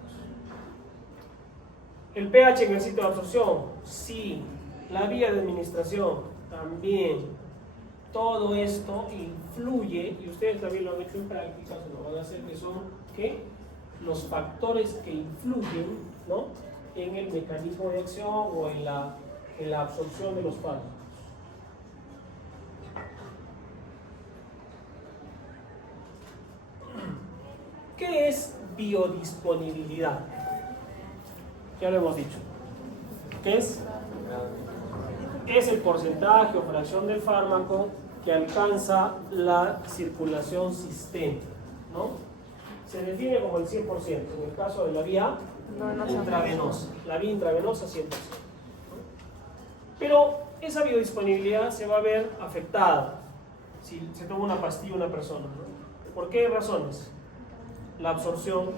El pH en el sitio de absorción, sí. La vía de administración, también. Todo esto influye, y ustedes también lo han hecho en práctica, se lo van a hacer, que son ¿qué? Los factores que influyen, ¿no?, en el mecanismo de acción o en la absorción de los fármacos. ¿Qué es biodisponibilidad? Ya lo hemos dicho. ¿Qué es? Es el porcentaje o fracción del fármaco que alcanza la circulación sistémica, ¿no? Se define como el 100%, en el caso de la vía intravenosa. La vía intravenosa 100%. ¿no? Pero esa biodisponibilidad se va a ver afectada si se toma una pastilla una persona, ¿no? ¿Por qué razones? La absorción,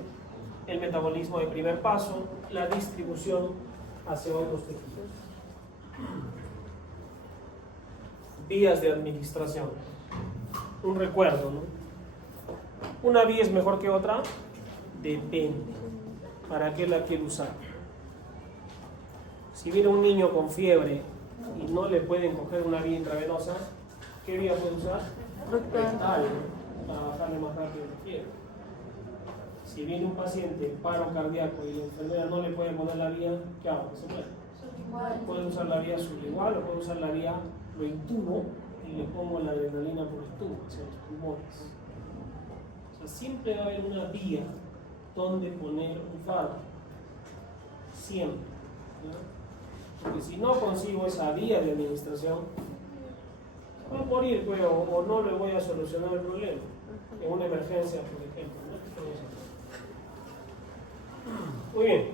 el metabolismo de primer paso, la distribución hacia otros tejidos. Vías de administración. Un recuerdo, ¿no? ¿Una vía es mejor que otra? Depende. ¿Para qué la quiero usar? Si viene un niño con fiebre y no le pueden coger una vía intravenosa, ¿qué vía puede usar? Rectal, ¿no? Para bajarle más rápido la fiebre. Si viene un paciente paro cardíaco y la enfermera no le puede poner la vía, ¿qué hago? Se muere. Puede usar la vía sublingual o puede usar la vía, lo intubo y le pongo la adrenalina por el tubo, hacia los pulmones. O sea, siempre va a haber una vía donde poner un fármaco. Siempre. ¿no? Porque si no consigo esa vía de administración, va a morir, pues, o no le voy a solucionar el problema. En una emergencia, por ejemplo. ¿no? Muy bien.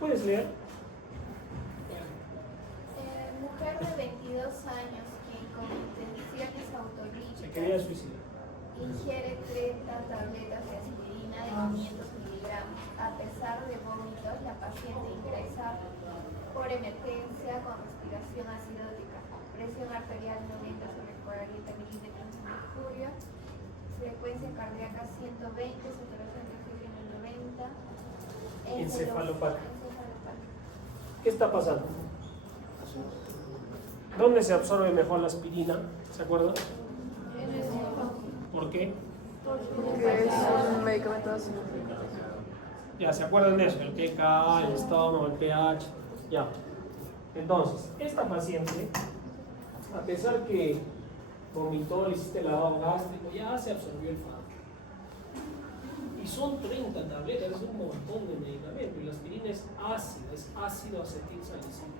¿Puedes leer? Mujer de 22 años que con intenciones autolíticas Se quería suicidar. ingiere 30 tabletas de aspirina de 500 miligramos. A pesar de vómitos, la paciente ingresa por emergencia con respiración acidótica, presión arterial 90 sobre 40 milímetros de mercurio, frecuencia cardíaca 120, saturación de oxígeno 90, Encefalopatía. ¿Qué está pasando? ¿Dónde se absorbe mejor la aspirina? ¿Se acuerdan? ¿Por qué? Que es un medicamento ácido. Ya, ¿se acuerdan de eso? El pK, el estómago, el pH. Ya. Entonces, esta paciente, a pesar que vomitó, le hiciste lavado gástrico, ya se absorbió el fármaco. Y son 30 tabletas, es un montón de medicamentos. Y la aspirina es ácida, es ácido acetilsalicílico.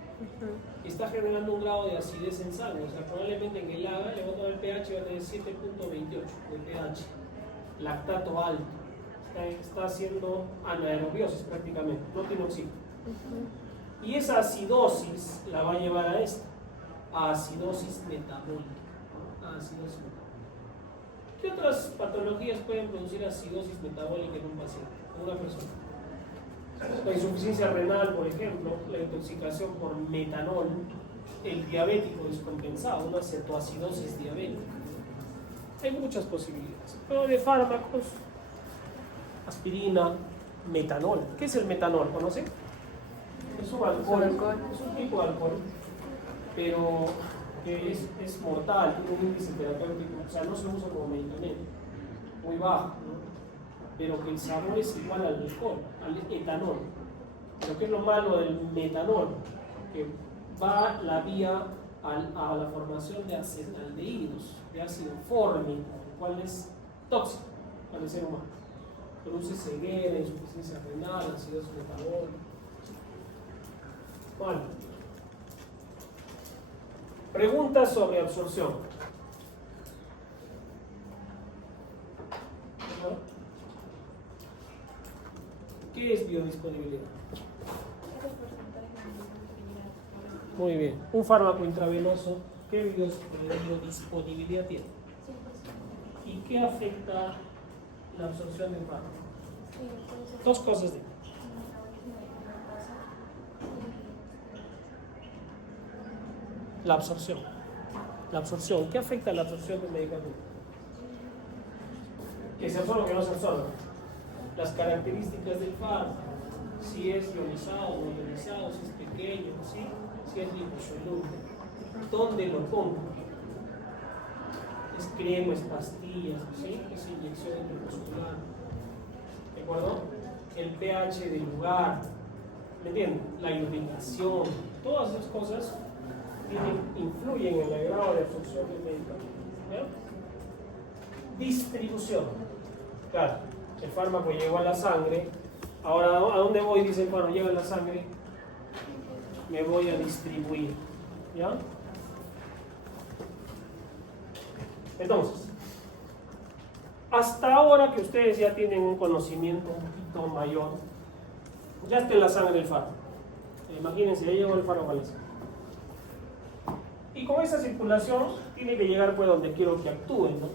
Está generando un grado de acidez en sangre, o sea, probablemente en el AGA le va a tomar el pH y va a tener 7.28 de pH. Lactato alto. Está haciendo anaerobiosis prácticamente, no tiene oxígeno. Y esa acidosis la va a llevar a esta, a acidosis metabólica. Acidosis metabólica. ¿Qué otras patologías pueden producir acidosis metabólica en un paciente, en una persona? La insuficiencia renal, por ejemplo, la intoxicación por metanol, el diabético descompensado, una cetoacidosis diabética. Hay muchas posibilidades. Pero de fármacos, aspirina, metanol. ¿Qué es el metanol? ¿Conocen? Es un alcohol, es un tipo de alcohol pero que es mortal, tiene un índice terapéutico, o sea, no se usa como medicamento, muy bajo, ¿no? Pero que el sabor es igual al alcohol, al etanol. Pero ¿qué es lo malo del metanol? Que va la vía a la formación de acetaldehídos, de ácido fórmico, el cual es tóxico para el ser humano. Produce ceguera, insuficiencia renal, acidosis metabólica. Bueno. Preguntas sobre absorción. ¿Qué es biodisponibilidad? Muy bien. Un fármaco intravenoso, ¿qué biodisponibilidad tiene? ¿Y qué afecta la absorción del fármaco? Dos cosas de la absorción. La absorción. ¿Qué afecta la absorción del medicamento? Que se absorbe o que no se absorbe. Las características del fármaco. Si es ionizado o no ionizado, si es pequeño, ¿sí? Si es liposoluble. ¿Dónde lo pongo? Es crema, es pastillas, ¿sí? Es inyección intramuscular. ¿De acuerdo? El pH del lugar. ¿Me entienden? La irritación. Todas esas cosas influyen en el grado de absorción del medicamento. ¿Ya? Distribución. Claro, el fármaco llegó a la sangre. Ahora, ¿a dónde voy? Dicen, bueno, llega a la sangre, me voy a distribuir. ¿Ya? Entonces, hasta ahora que ustedes ya tienen un conocimiento un poquito mayor, ya está en la sangre el fármaco. Imagínense, ya llegó el fármaco a la sangre. Y con esa circulación tiene que llegar pues donde quiero que actúen, ¿no?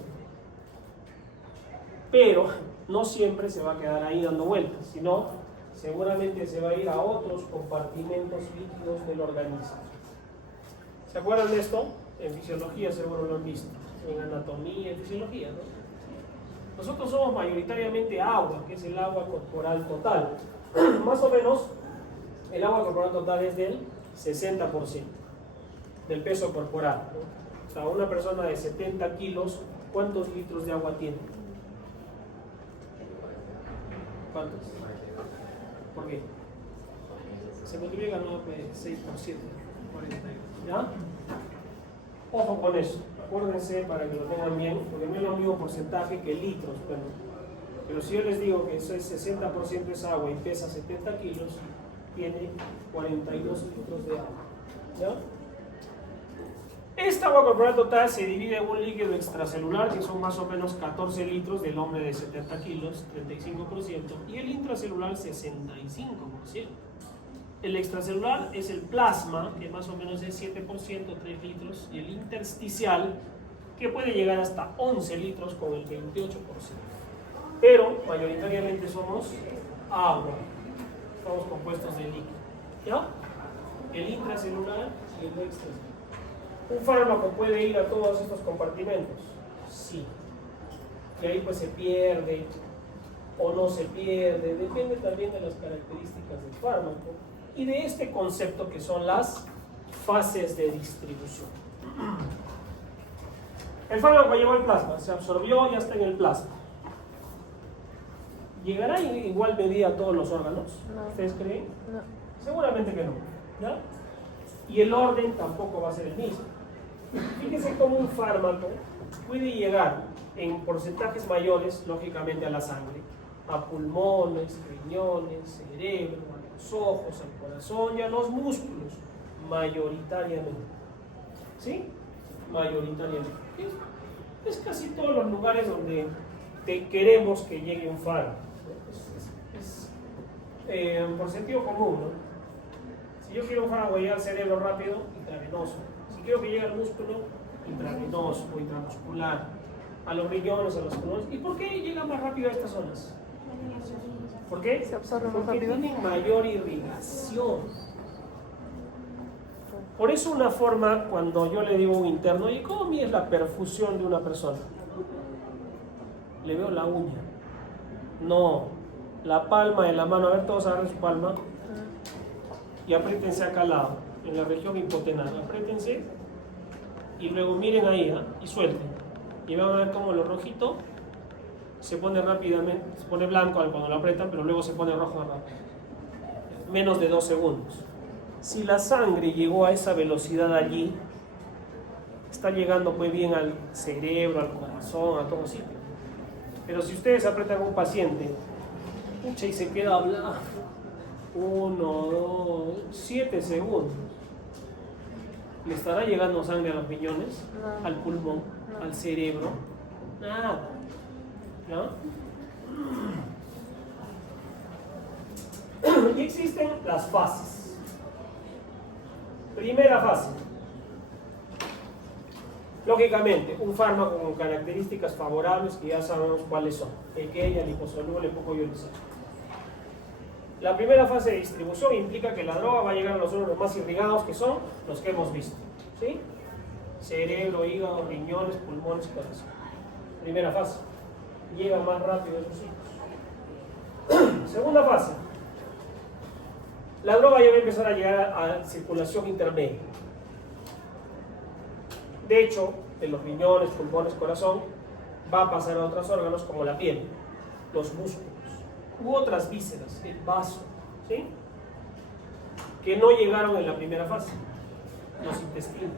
Pero no siempre se va a quedar ahí dando vueltas, sino seguramente se va a ir a otros compartimentos líquidos del organismo. ¿Se acuerdan de esto? En fisiología seguro lo han visto, en anatomía, en fisiología, ¿no? Nosotros somos mayoritariamente agua, que es el agua corporal total. Más o menos, el agua corporal total es del 60% del peso corporal, ¿no? O sea, una persona de 70 kilos, ¿cuántos litros de agua tiene? ¿Cuántos? ¿Por qué? Se multiplica 6 por 7, 41. ¿Ya? Ojo con eso, acuérdense para que lo tengan bien, porque no es lo mismo porcentaje que litros, pero si yo les digo que eso es 60% es agua y pesa 70 kilos, tiene 42 litros de agua. ¿Ya? Esta agua corporal total se divide en un líquido extracelular, que son más o menos 14 litros del hombre de 70 kilos, 35%, y el intracelular 65%. El extracelular es el plasma, que más o menos es 7%, 3 litros, y el intersticial, que puede llegar hasta 11 litros con el 28%. Pero mayoritariamente somos agua, somos compuestos de líquido. ¿Ya? El intracelular y el extracelular. ¿Un fármaco puede ir a todos estos compartimentos? Sí. Y ahí pues se pierde o no se pierde, depende también de las características del fármaco y de este concepto que son las fases de distribución. El fármaco llegó al plasma, se absorbió, ya está en el plasma. ¿Llegará en igual medida a todos los órganos? No. ¿Ustedes creen? No. Seguramente que no. ¿Ya? Y el orden tampoco va a ser el mismo. Fíjense cómo un fármaco puede llegar en porcentajes mayores, lógicamente, a la sangre, a pulmones, riñones, cerebro, a los ojos, al corazón y a los músculos, mayoritariamente. ¿Sí? Mayoritariamente. Es casi todos los lugares donde queremos que llegue un fármaco. Por sentido común, ¿no? Si yo quiero un fármaco llegar al cerebro rápido, intravenoso. Si quiero que llegue al músculo, intravenoso o intramuscular. A los riñones, a los pulmones. ¿Y por qué llega más rápido a estas zonas? ¿Por qué? Se absorbe más Porque rápido. tienen mayor irrigación. Por eso una forma, cuando yo le digo a un interno, ¿y cómo mide la perfusión de una persona? Le veo la uña. No, la palma de la mano. A ver, todos agarren su palma y apriétense acá al lado. en la región hipotenada. Apriétense y luego miren ahí, ¿eh? Y suelten. Y van a ver cómo lo rojito se pone rápidamente, se pone blanco cuando lo apretan, pero luego se pone rojo más rápido. Menos de 2 segundos. Si la sangre llegó a esa velocidad allí, está llegando muy bien al cerebro, al corazón, a todo sitio. Pero si ustedes apretan a un paciente, pucha, y se queda blanco, 1, 2, 7 segundos, ¿le estará llegando sangre a los riñones, No. al pulmón, No. al cerebro? Nada. ¿No? Y existen las fases. Primera fase. Lógicamente, un fármaco con características favorables que ya sabemos cuáles son. Pequeña, liposoluble, poco ionizante. La primera fase de distribución implica que la droga va a llegar a los órganos más irrigados, que son los que hemos visto. ¿Sí? Cerebro, hígado, riñones, pulmones, corazón. Primera fase. Llega más rápido a esos sitios. Segunda fase. La droga ya va a empezar a llegar a circulación intermedia. De hecho, de los riñones, pulmones, corazón, va a pasar a otros órganos como la piel, los músculos, u otras vísceras, el vaso, ¿sí? Que no llegaron en la primera fase, los intestinos.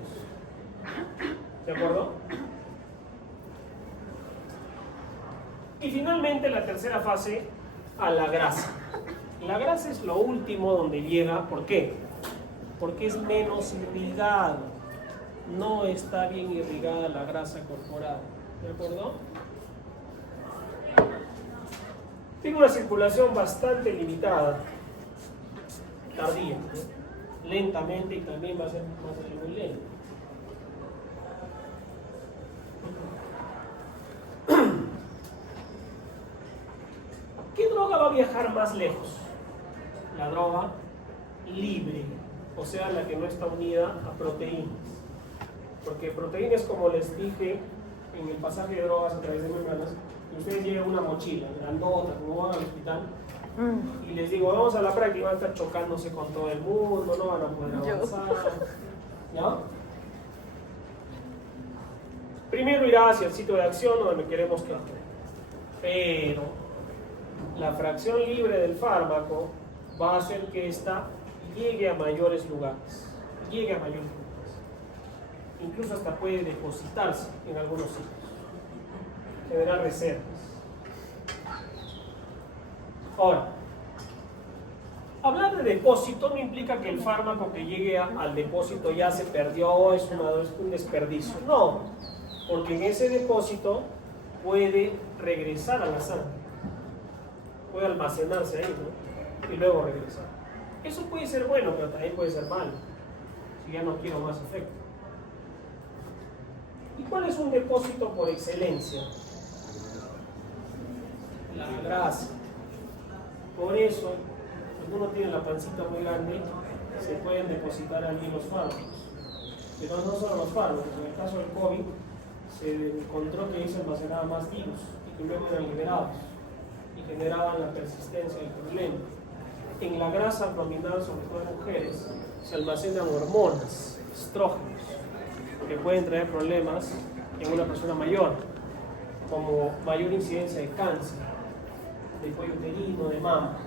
¿De acuerdo? Y finalmente la tercera fase, a la grasa. La grasa es lo último donde llega. ¿Por qué? Porque es menos irrigado. No está bien irrigada la grasa corporal. ¿De acuerdo? Tiene una circulación bastante limitada, tardía, ¿no? Lentamente, y también va a ser muy lento. ¿Qué droga va a viajar más lejos? La droga libre, o sea, la que no está unida a proteínas. Porque proteínas, como les dije en el pasaje de drogas a través de membranas, ustedes llevan una mochila grandota, como van al hospital, y les digo, vamos a la práctica, van a estar chocándose con todo el mundo, no van a poder avanzar. ¿Ya? Primero irá hacia el sitio de acción donde queremos que actúe. Pero la fracción libre del fármaco va a hacer que ésta llegue a mayores lugares. Incluso hasta puede depositarse en algunos sitios. Generar reservas. Ahora, hablar de depósito no implica que el fármaco que llegue al depósito ya se perdió, es un desperdicio. No, porque en ese depósito puede regresar a la sangre. Puede almacenarse ahí, ¿no? Y luego regresar. Eso puede ser bueno, pero también puede ser malo, si ya no quiero más efecto. ¿Y cuál es un depósito por excelencia? La grasa. Por eso, cuando uno tiene la pancita muy grande, se pueden depositar allí los fármacos. Pero no solo los fármacos, en el caso del COVID, se encontró que ahí se almacenaban más virus y que luego eran liberados y generaban la persistencia del problema. En la grasa abdominal, sobre todo en mujeres, se almacenan hormonas, estrógenos, que pueden traer problemas en una persona mayor, como mayor incidencia de cáncer, de cuello uterino, de mama.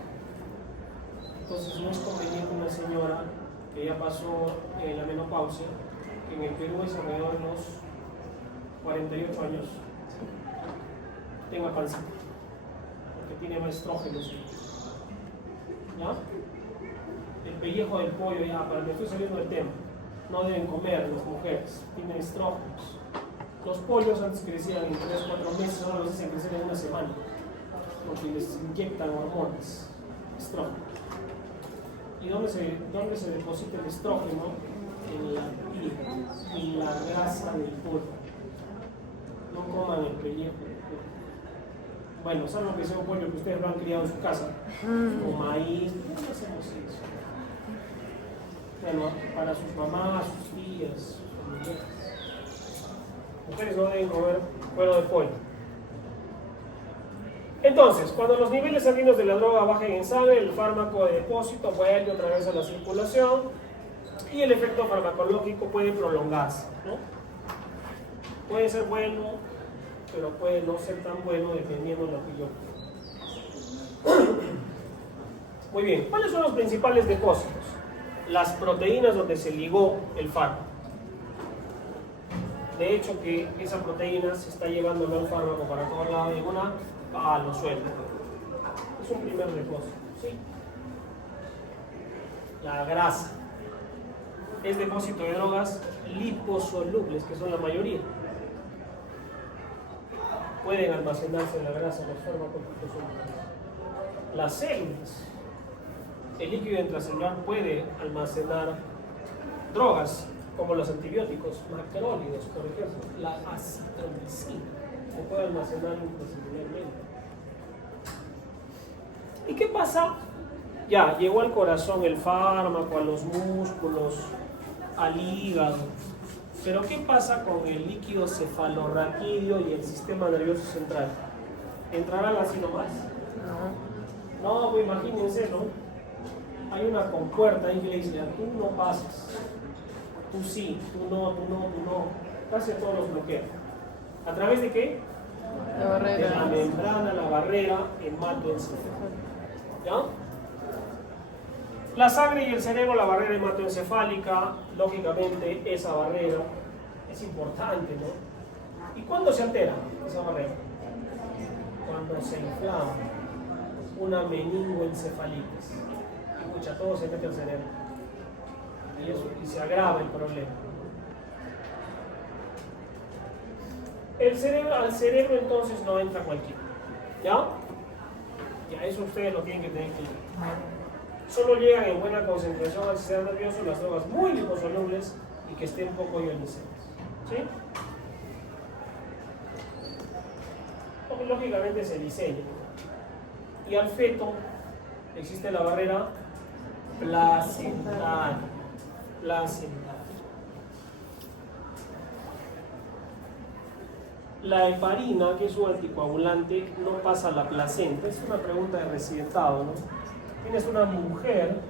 Entonces no es conveniente una señora que ya pasó la menopausia, que en el Perú es alrededor de los 48 años, tenga pancita, porque tiene más estrógenos. ¿Ya? El pellejo del pollo, ya, para que estoy saliendo del tema, no deben comer las mujeres, tienen estrógenos. Los pollos antes crecían en 3-4 meses, ahora los hacen crecer en una semana, porque les inyectan hormonas, estrógenos. ¿Y dónde se deposita el estrógeno? En la piel, en la grasa del pollo. No coman el pellejo del pollo. Bueno, salvo que sea un pollo que ustedes lo han criado en su casa, o maíz, no hacemos eso. Bueno, para sus mamás, sus tías, sus familiares. Mujeres no deben comer cuero de pollo. Entonces, cuando los niveles sanguíneos de la droga bajen en sangre, el fármaco de depósito vuelve otra vez a la circulación Y el efecto farmacológico puede prolongarse, ¿no? Puede ser bueno, pero puede no ser tan bueno dependiendo de lo que yo quiero. Muy bien, ¿cuáles son los principales depósitos? Las proteínas donde se ligó el fármaco. De hecho, que esa proteína se está llevando el fármaco para todos lados y una lo suelta. Es un primer depósito, ¿sí? La grasa es depósito de drogas liposolubles, que son la mayoría. Pueden almacenarse en la grasa los fármacos liposolubles. Las células, el líquido intracelular puede almacenar drogas, como los antibióticos macrólidos, por ejemplo, la acitromicina, se puede almacenar intracelularmente. ¿Y qué pasa? Ya, llegó al corazón el fármaco, a los músculos, al hígado. Pero ¿qué pasa con el líquido cefalorraquídeo y el sistema nervioso central? ¿Entrarán así nomás? No, pues imagínense, ¿no? Hay una compuerta ahí que le dice, tú no pasas. Tú sí, tú no, tú no, tú no. Casi todos los bloquean. ¿A través de qué? La barrera. De la membrana, la barrera hematoencefálica. ¿Ya? La sangre y el cerebro, la barrera hematoencefálica, lógicamente esa barrera es importante, ¿no? ¿Y cuándo se altera esa barrera? Cuando se inflama, una meningoencefalitis. Escucha, todo se mete al cerebro. Y se agrava el problema. Al cerebro entonces no entra cualquiera. ¿Ya? Ya eso ustedes lo tienen que tener claro. Solo llegan en buena concentración al sistema nervioso las drogas muy liposolubles y que estén poco ionizadas. ¿Sí? Porque lógicamente se diseña. Y al feto existe la barrera placentaria. La heparina, que es un anticoagulante, no pasa a la placenta. Es una pregunta de residentado, ¿no? Tienes una mujer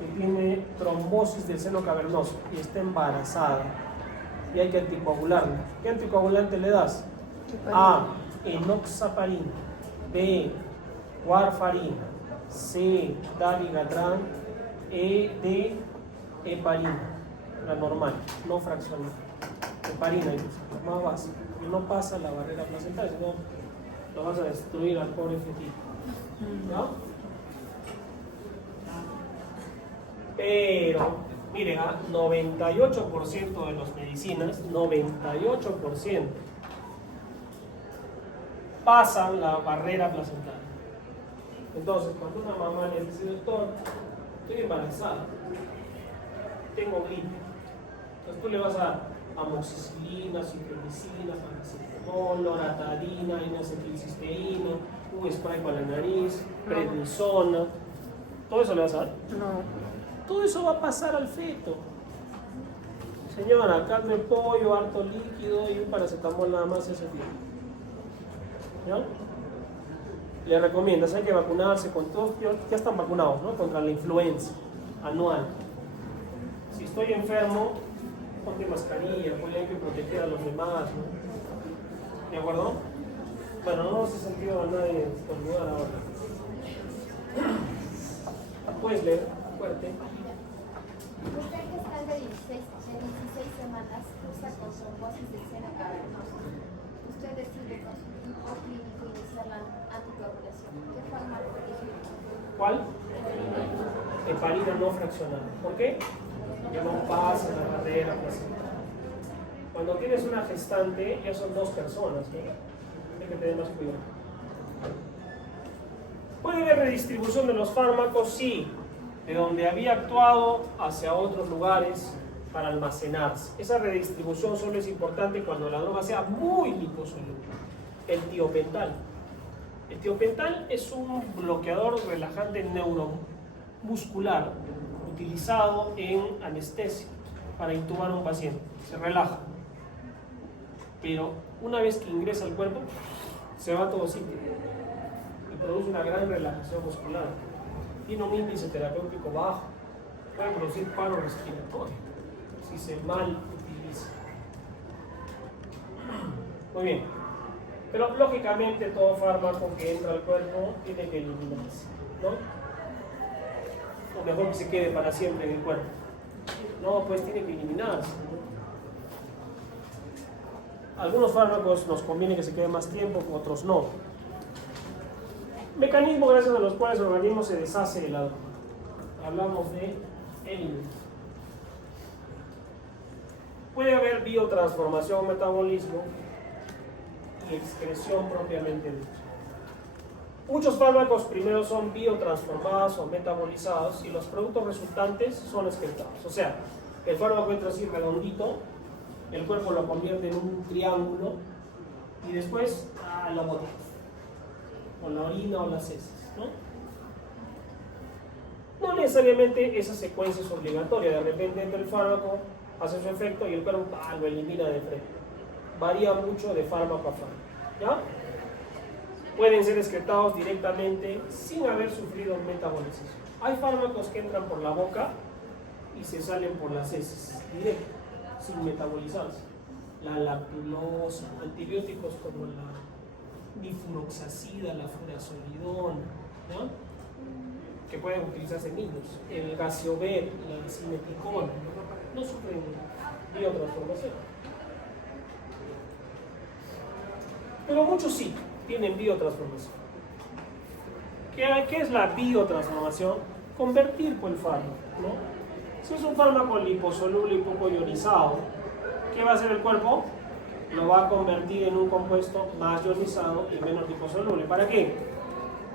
que tiene trombosis del seno cavernoso y está embarazada y hay que anticoagularla. ¿Qué anticoagulante le das? A, enoxaparina. B, warfarina. C, dabigatran. E, D, heparina. La normal, no fraccionada. Heparina, la más básica. Y no pasa la barrera placentaria, sino lo vas a destruir al pobre fetito. ¿No? Pero, miren, 98% de las medicinas, 98%, pasan la barrera placentaria. Entonces, cuando una mamá le dice, doctor, estoy embarazada, tengo gripe, entonces tú le vas a amoxicilina, citromicina, paracetamol, loratadina, N-acetilcisteína, un spray para la nariz, prednisona, ¿todo eso le vas a dar? No. Todo eso va a pasar al feto. Señora, carne de pollo, harto líquido y un paracetamol nada más ese día. ¿Ya? Le recomiendas, hay que vacunarse con todos, ya están vacunados, ¿no? Contra la influenza anual. Si estoy enfermo, ponte mascarilla, pues hay que proteger a los demás, ¿no? ¿De acuerdo? Bueno, no hace sentido a nadie estornudar ahora. Puedes leer fuerte. Mujer que está de 16 semanas cursa con trombosis del seno cavernoso. Usted decide con su tipo clínico iniciar la anticoagulación. ¿Qué fármaco elige? ¿Cuál? Heparina no fraccionada. ¿Por qué? Porque no pasa la barrera placentaria. Cuando tienes una gestante, ya son dos personas, ¿no? Hay que tener más cuidado. ¿Puede haber redistribución de los fármacos? Sí. De donde había actuado hacia otros lugares para almacenarse. Esa redistribución solo es importante cuando la droga sea muy liposoluble. El tiopental. El tiopental es un bloqueador relajante neuromuscular utilizado en anestesia para intubar a un paciente. Se relaja. Pero una vez que ingresa al cuerpo, se va a todo sitio y produce una gran relajación muscular. Tiene un índice terapéutico bajo. puede producir paro respiratorio si se mal utiliza. Muy bien. Pero lógicamente todo fármaco que entra al cuerpo tiene que eliminarse, ¿no? O mejor que se quede para siempre en el cuerpo. No, pues tiene que eliminarse, ¿no? Algunos fármacos nos conviene que se quede más tiempo, otros no. Mecanismos gracias a los cuales el organismo se deshace de la droga. Hablamos de eliminación. Puede haber biotransformación, metabolismo y excreción propiamente dicha. Muchos fármacos primero son biotransformados o metabolizados y los productos resultantes son excretados. O sea, el fármaco entra así redondito, el cuerpo lo convierte en un triángulo y después lo bota con la orina o las heces, ¿no? No necesariamente esa secuencia es obligatoria. De repente entra el fármaco, hace su efecto y el cuerpo lo elimina de frente. Varía mucho de fármaco a fármaco, ¿ya? Pueden ser excretados directamente sin haber sufrido metabolización. Hay fármacos que entran por la boca y se salen por las heces, directo, sin metabolizarse. La lactulosa, antibióticos como la difuroxacida, la furazolidona, ¿no? Que pueden utilizarse en niños. El gasiovet, la simeticona, no sufren biotransformación. Pero muchos sí tienen biotransformación. ¿Qué es la biotransformación? Convertir el fármaco, ¿no? Si es un fármaco liposoluble y poco ionizado, ¿qué va a hacer el cuerpo? Lo va a convertir en un compuesto más ionizado y menos liposoluble. ¿Para qué?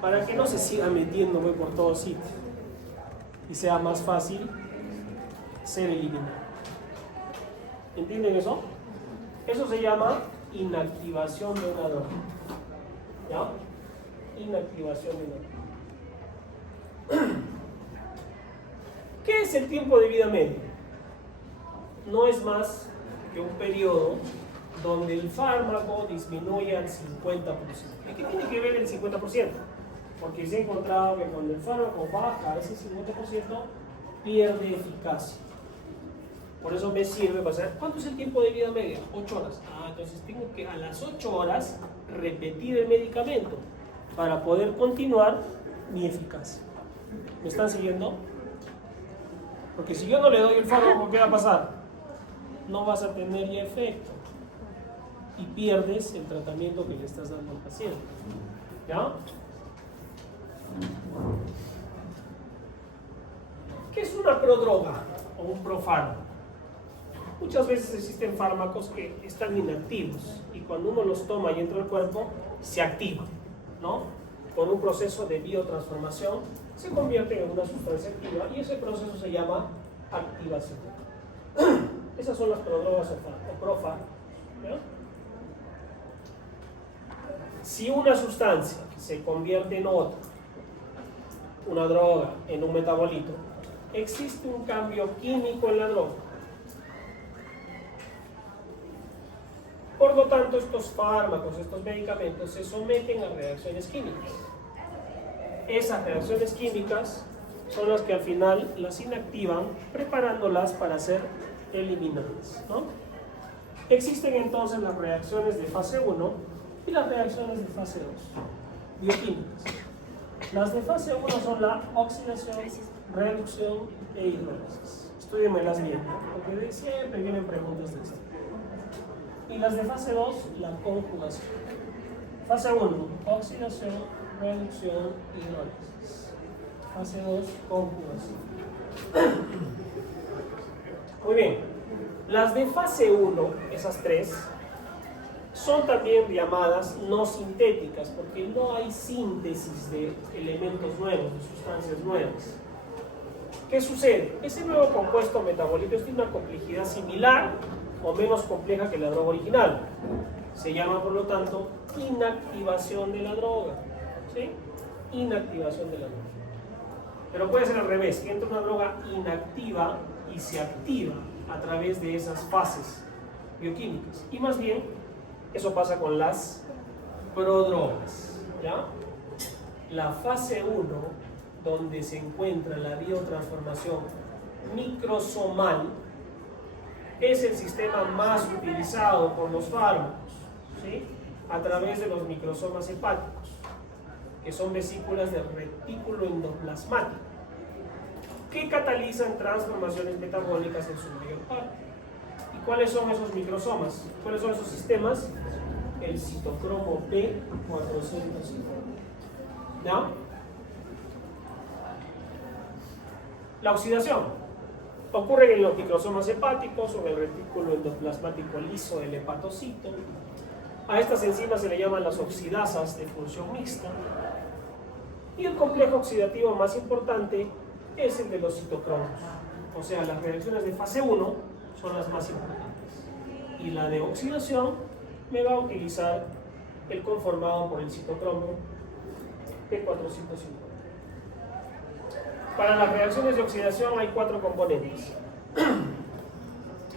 Para que no se siga metiendo por todos sitios y sea más fácil ser eliminado. ¿Entienden eso? Eso se llama inactivación de una droga. ¿Ya? Inactivación de una droga. ¿Qué es el tiempo de vida medio? No es más que un periodo donde el fármaco disminuye al 50%. ¿Y qué tiene que ver el 50%? Porque se ha encontrado que cuando el fármaco baja ese 50%, pierde eficacia. Por eso me sirve para saber cuánto es el tiempo de vida media. 8 horas. Entonces tengo que a las 8 horas repetir el medicamento para poder continuar mi eficacia. ¿Me están siguiendo? Porque si yo no le doy el fármaco, ¿qué va a pasar? No vas a tener ya efecto y pierdes el tratamiento que le estás dando al paciente. ¿Ya? ¿Qué es una prodroga o un profármaco? Muchas veces existen fármacos que están inactivos y cuando uno los toma y entra al cuerpo, se activan, ¿no? Por un proceso de biotransformación, se convierten en una sustancia activa y ese proceso se llama activación. Esas son las prodrogas o profármacos, ¿no? Si una sustancia se convierte en otra, una droga en un metabolito, existe un cambio químico en la droga. Por lo tanto, estos fármacos, estos medicamentos se someten a reacciones químicas. Esas reacciones químicas son las que al final las inactivan, preparándolas para ser eliminadas, ¿no? Existen entonces las reacciones de fase 1 y las reacciones de fase 2, bioquímicas. Las de fase 1 son la oxidación, reducción e hidrólisis. Estúdienmelas bien, ¿no? Porque siempre vienen preguntas de esto. Y las de fase 2, la conjugación. Fase 1, oxidación, reducción, hidrólisis. Fase 2, conjugación. Muy bien. Las de fase 1, esas tres, son también llamadas no sintéticas, porque no hay síntesis de elementos nuevos, de sustancias nuevas. ¿Qué sucede? Ese nuevo compuesto metabolito tiene una complejidad similar o menos compleja que la droga original. Se llama, por lo tanto, inactivación de la droga. ¿Sí? Inactivación de la droga. Pero puede ser al revés, que entra una droga inactiva y se activa a través de esas fases bioquímicas. Y más bien, eso pasa con las prodrogas, ¿ya? La fase 1, donde se encuentra la biotransformación microsomal es el sistema más utilizado por los fármacos, ¿sí? A través de los microsomas hepáticos, que son vesículas del retículo endoplasmático, que catalizan transformaciones metabólicas en su mayor parte. ¿Y cuáles son esos microsomas? ¿Cuáles son esos sistemas? El citocromo P450. ¿No? La oxidación ocurre en los microsomas hepáticos o en el retículo endoplasmático liso del hepatocito. A estas enzimas se le llaman las oxidasas de función mixta. Y el complejo oxidativo más importante es el de los citocromos. O sea, las reacciones de fase 1 son las más importantes. Y la de oxidación me va a utilizar el conformado por el citocromo P450. Para las reacciones de oxidación hay 4 componentes.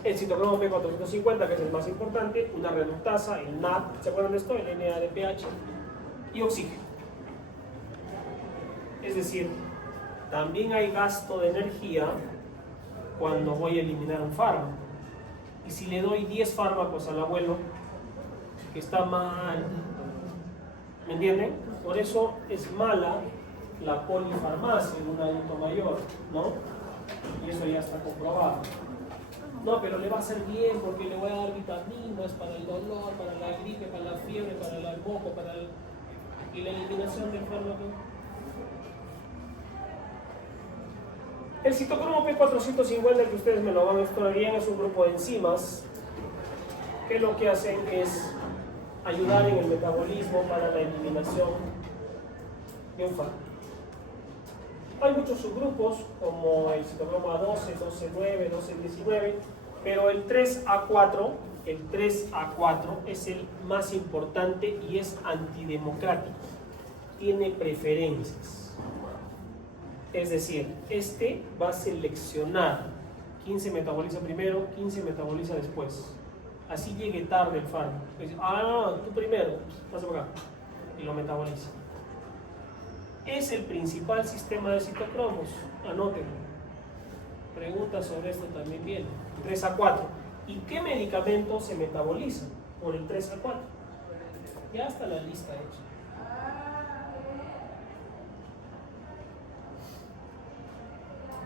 El citocromo P450, que es el más importante, una reductasa, el NAD, ¿se acuerdan de esto? El NADPH, y oxígeno. Es decir, también hay gasto de energía cuando voy a eliminar un fármaco. Y si le doy 10 fármacos al abuelo, que está mal, ¿me entienden? Por eso es mala la polifarmacia en un adulto mayor, ¿no? Y eso ya está comprobado. No, pero le va a hacer bien porque le voy a dar vitaminas para el dolor, para la gripe, para la fiebre, para el moco, y la eliminación del fármaco. El citocromo P450, que ustedes me lo van a explicar bien, es un grupo de enzimas que lo que hacen es ayudar en el metabolismo para la eliminación de un fármaco. Hay muchos subgrupos como el citocromo A12, 12-9, 12-19, pero el 3A4 es el más importante y es antidemocrático, tiene preferencias. Es decir, este va a seleccionar quién se metaboliza primero, quién se metaboliza después. Así llegue tarde el fármaco. Tú primero, pasa por acá, y lo metaboliza. Es el principal sistema de citocromos, anótenlo. Preguntas sobre esto también vienen. 3A4. ¿Y qué medicamentos se metabolizan por el 3A4? Ya está la lista hecha.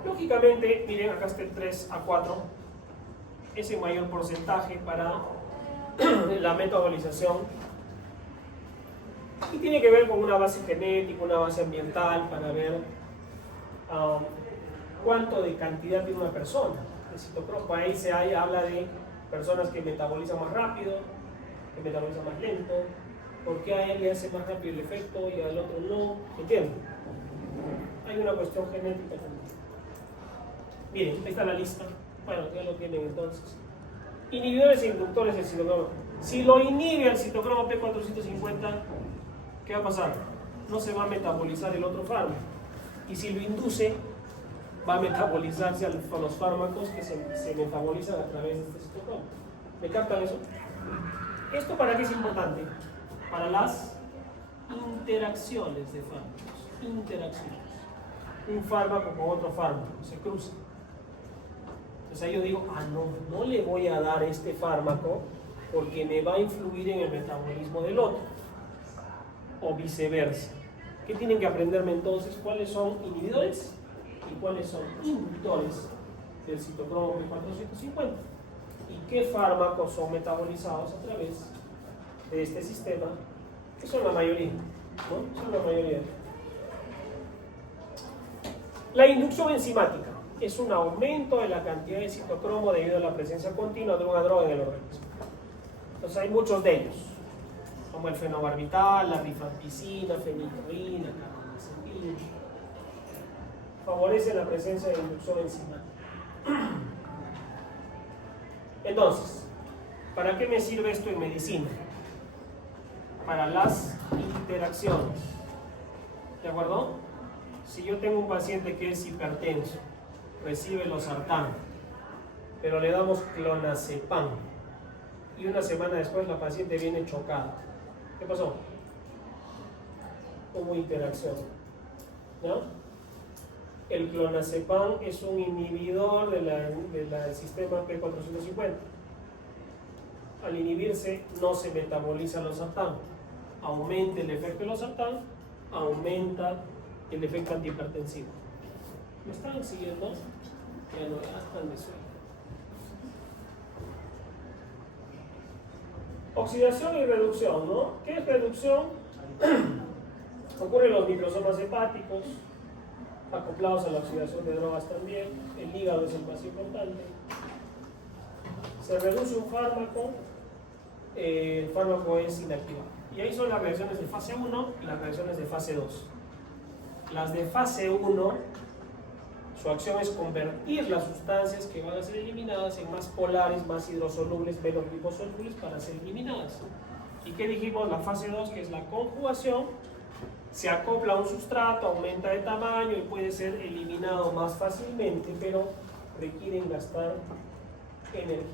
Lógicamente, miren, acá está el 3A4, es el mayor porcentaje para la metabolización y tiene que ver con una base genética, una base ambiental para ver cuánto de cantidad tiene una persona. El citocromo, ahí se habla de personas que metabolizan más rápido, que metabolizan más lento, porque a él le hace más rápido el efecto y al otro no, ¿entienden? Hay una cuestión genética también. Miren, ahí está la lista. Bueno, ya lo tienen entonces. Inhibidores e inductores del citocromo. Si lo inhibe el citocromo P450, ¿qué va a pasar? No se va a metabolizar el otro fármaco. Y si lo induce, va a metabolizarse con los fármacos que se metabolizan a través de este citocromo. ¿Me captan eso? ¿Esto para qué es importante? Para las interacciones de fármacos. Interacciones. Un fármaco con otro fármaco se cruza. Entonces yo digo, no le voy a dar este fármaco porque me va a influir en el metabolismo del otro. O viceversa. ¿Qué tienen que aprenderme entonces? ¿Cuáles son inhibidores y cuáles son inductores del citocromo P450? ¿Y qué fármacos son metabolizados a través de este sistema? Que son la mayoría, ¿no? Son la mayoría. La inducción enzimática es un aumento de la cantidad de citocromo debido a la presencia continua de una droga en el organismo. Entonces hay muchos de ellos, como el fenobarbital, la rifampicina, fenitoína, carbamazepina. Favorece la presencia de inducción enzimática. Entonces, ¿para qué me sirve esto en medicina? Para las interacciones. ¿De acuerdo? Si yo tengo un paciente que es hipertenso, recibe losartán, pero le damos clonazepam, y una semana después la paciente viene chocada. ¿Qué pasó? Hubo interacción, ¿no? El clonazepam es un inhibidor del sistema P450. Al inhibirse no se metaboliza el losartán. Aumenta el efecto del losartán, aumenta el efecto antihipertensivo. ¿Me están siguiendo? Ya no, ya están de sueño. Oxidación y reducción, ¿no? ¿Qué es reducción? Ocurren los microsomas hepáticos, acoplados a la oxidación de drogas también. El hígado es el más importante. Se reduce un fármaco, el fármaco es inactivado. Y ahí son las reacciones de fase 1 y las reacciones de fase 2. Las de fase 1, su acción es convertir las sustancias que van a ser eliminadas en más polares, más hidrosolubles, menos liposolubles para ser eliminadas. ¿Y qué dijimos? La fase 2, que es la conjugación, se acopla a un sustrato, aumenta de tamaño y puede ser eliminado más fácilmente, pero requieren gastar energía.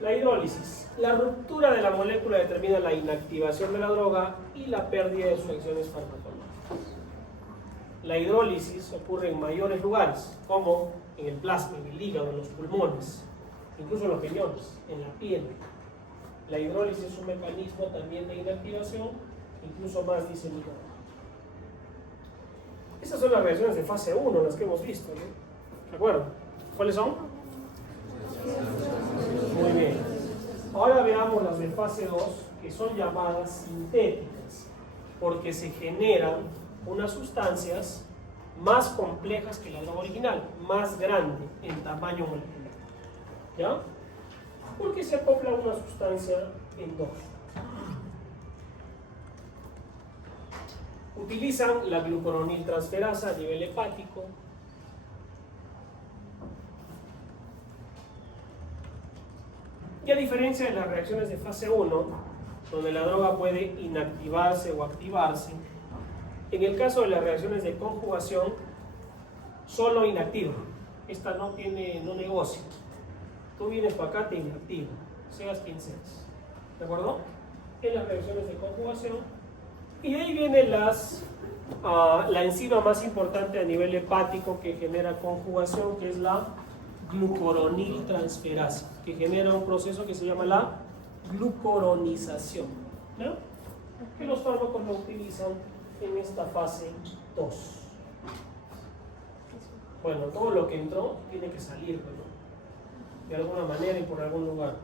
La hidrólisis. La ruptura de la molécula determina la inactivación de la droga y la pérdida de sus acciones farmacológicas. La hidrólisis ocurre en mayores lugares, como en el plasma, en el hígado, en los pulmones, incluso en los riñones, en la piel. La hidrólisis es un mecanismo también de inactivación, incluso más diseminado. Esas son las reacciones de fase 1, las que hemos visto, ¿no? ¿De acuerdo? ¿Cuáles son? Muy bien. Ahora veamos las de fase 2, que son llamadas sintéticas, porque se generan unas sustancias más complejas que la droga original, más grande en tamaño molecular. ¿Ya? Porque se acopla una sustancia en dos. Utilizan la glucuroniltransferasa a nivel hepático. Y a diferencia de las reacciones de fase 1, donde la droga puede inactivarse o activarse, en el caso de las reacciones de conjugación, solo inactiva. Esta no negocia. Tú vienes para acá, te inactiva, seas quien seas. ¿De acuerdo? En las reacciones de conjugación. Y de ahí viene la enzima más importante a nivel hepático que genera conjugación, que es la glucuroniltransferasa, que genera un proceso que se llama la glucoronización, ¿no? Que los fármacos lo utilizan en esta fase 2. Bueno, todo lo que entró tiene que salir, ¿no? De alguna manera y por algún lugar.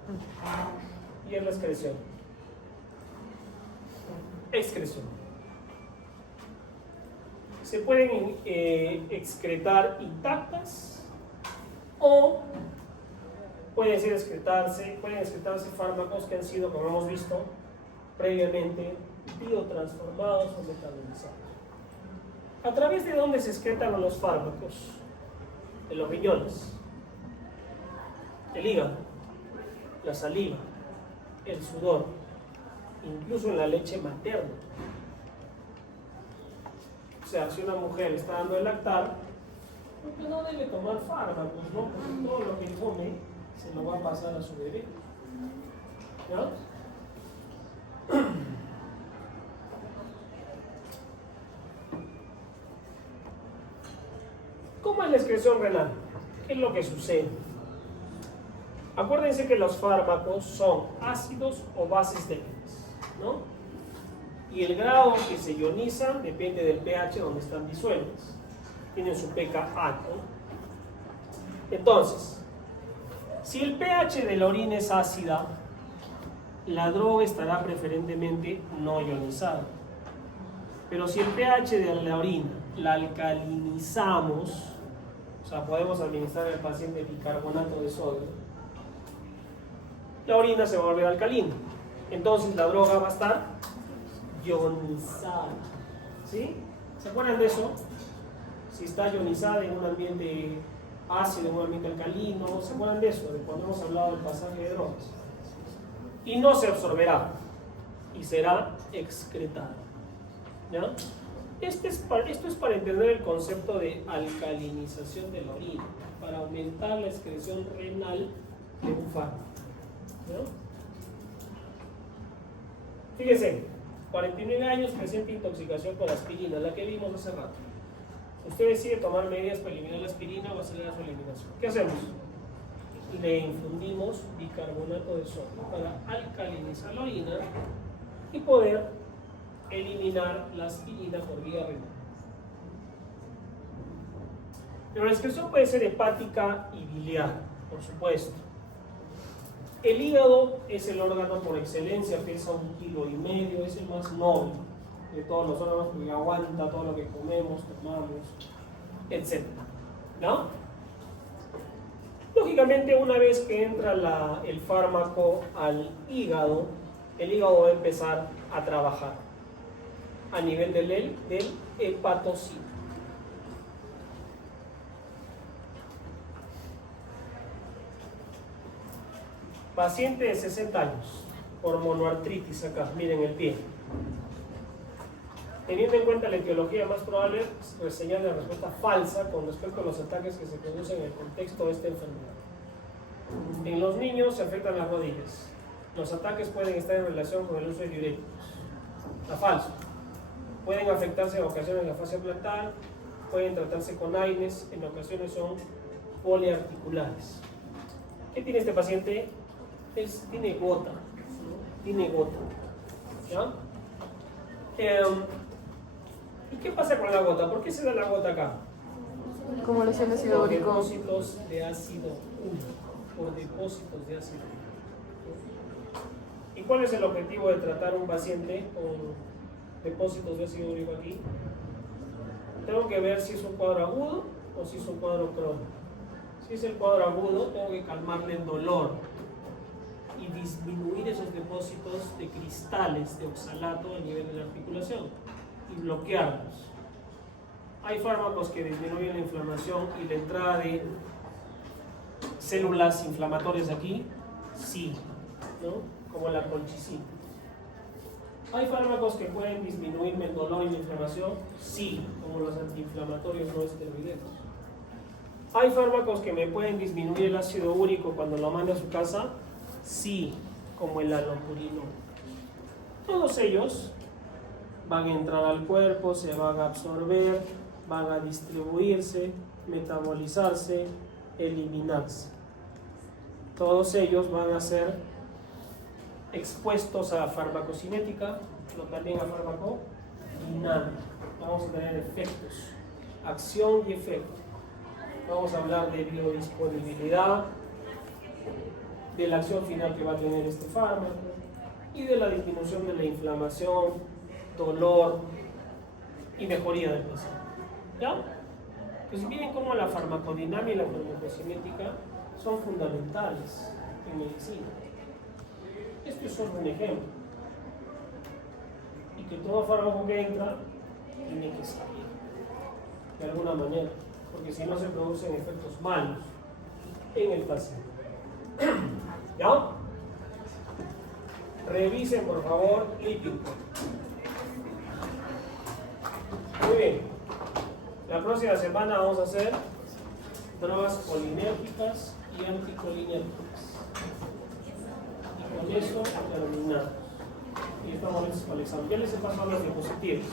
Y es la excreción. Excreción. Se pueden excretar intactas o pueden excretarse fármacos que han sido, como hemos visto previamente, biotransformados o metabolizados. ¿A través de dónde se excretan los fármacos? En los riñones, el hígado, la saliva, el sudor, incluso en la leche materna. O sea, si una mujer está dando el lactar, pues no debe tomar fármacos, ¿no? Porque todo lo que come se lo va a pasar a su bebé. ¿Ya? ¿Cómo es la excreción renal? ¿Qué es lo que sucede? Acuérdense que los fármacos son ácidos o bases débiles, ¿no? Y el grado que se ionizan depende del pH donde están disueltos. Tienen su pK alto. Entonces, si el pH de la orina es ácida, la droga estará preferentemente no ionizada. Pero si el pH de la orina la alcalinizamos, o sea, podemos administrar al paciente bicarbonato de sodio, la orina se va a volver alcalina. Entonces la droga va a estar ionizada. ¿Sí? ¿Se acuerdan de eso? Si está ionizada en un ambiente ácido, en un ambiente alcalino, ¿se acuerdan de eso? De cuando hemos hablado del pasaje de drogas. Y no se absorberá y será excretada. ¿Ya? Esto es para entender el concepto de alcalinización de la orina, para aumentar la excreción renal de un fármaco. ¿No? Fíjense, 49 años, presenta intoxicación por aspirina, la que vimos hace rato. Usted decide tomar medidas para eliminar la aspirina o acelerar su eliminación. ¿Qué hacemos? Le infundimos bicarbonato de sodio para alcalinizar la orina y poder eliminar la aspirina por vía renal. Pero la excreción puede ser hepática y biliar, por supuesto. El hígado es el órgano por excelencia, pesa 1,5 kilos, es el más noble de todos los órganos porque aguanta todo lo que comemos, tomamos, etc. ¿No? Lógicamente, una vez que entra el fármaco al hígado, el hígado va a empezar a trabajar a nivel del hepatocito. Paciente de 60 años, por monoartritis acá, miren el pie. Teniendo en cuenta la etiología, más probable es reseñar la respuesta falsa con respecto a los ataques que se producen en el contexto de esta enfermedad. En los niños se afectan las rodillas. Los ataques pueden estar en relación con el uso de diuréticos. Está falso. Pueden afectarse en ocasiones la fascia plantar, pueden tratarse con AINES, en ocasiones son poliarticulares. ¿Qué tiene este paciente? Tiene gota, ¿no? Tiene gota. ¿Ya? ¿Y qué pasa con la gota? ¿Por qué se da la gota acá? Como lesión de ácido Por úrico. depósitos de ácido úrico. Por depósitos de ácido úrico. ¿Y cuál es el objetivo de tratar un paciente con depósitos de ácido úrico aquí? Tengo que ver si es un cuadro agudo o si es un cuadro crónico. Si es el cuadro agudo, tengo que calmarle el dolor y disminuir esos depósitos de cristales de oxalato a nivel de la articulación y bloquearlos. Hay fármacos que disminuyen la inflamación y la entrada de células inflamatorias aquí, sí, ¿no? Como la colchicina. ¿Hay fármacos que pueden disminuir el dolor y la inflamación? Sí, como los antiinflamatorios no esteroideos. ¿Hay fármacos que me pueden disminuir el ácido úrico cuando lo mando a su casa? Sí, como el alopurino. Todos ellos van a entrar al cuerpo, se van a absorber, van a distribuirse, metabolizarse, eliminarse. Todos ellos van a ser expuestos a farmacocinética, pero también a farmacodinámica. Vamos a tener efectos, acción y efecto. Vamos a hablar de biodisponibilidad, de la acción final que va a tener este fármaco y de la disminución de la inflamación, dolor y mejoría del paciente. ¿Ya? Pues miren cómo la farmacodinámica y la farmacocinética son fundamentales en medicina. Esto es solo un ejemplo. Y que todo fármaco que entra tiene que salir de alguna manera, porque si no se producen efectos malos en el paciente. ¿Ya? Revisen por favor Lipid. Muy bien. La próxima semana vamos a hacer drogas colinérgicas y anticolinérgicas. Y con eso terminamos. Y estamos listos para el examen. Ya les he pasado las diapositivas.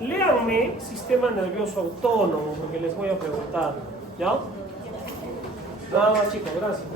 Léanme sistema nervioso autónomo, porque les voy a preguntar. ¿Ya? Nada más, chicos, gracias.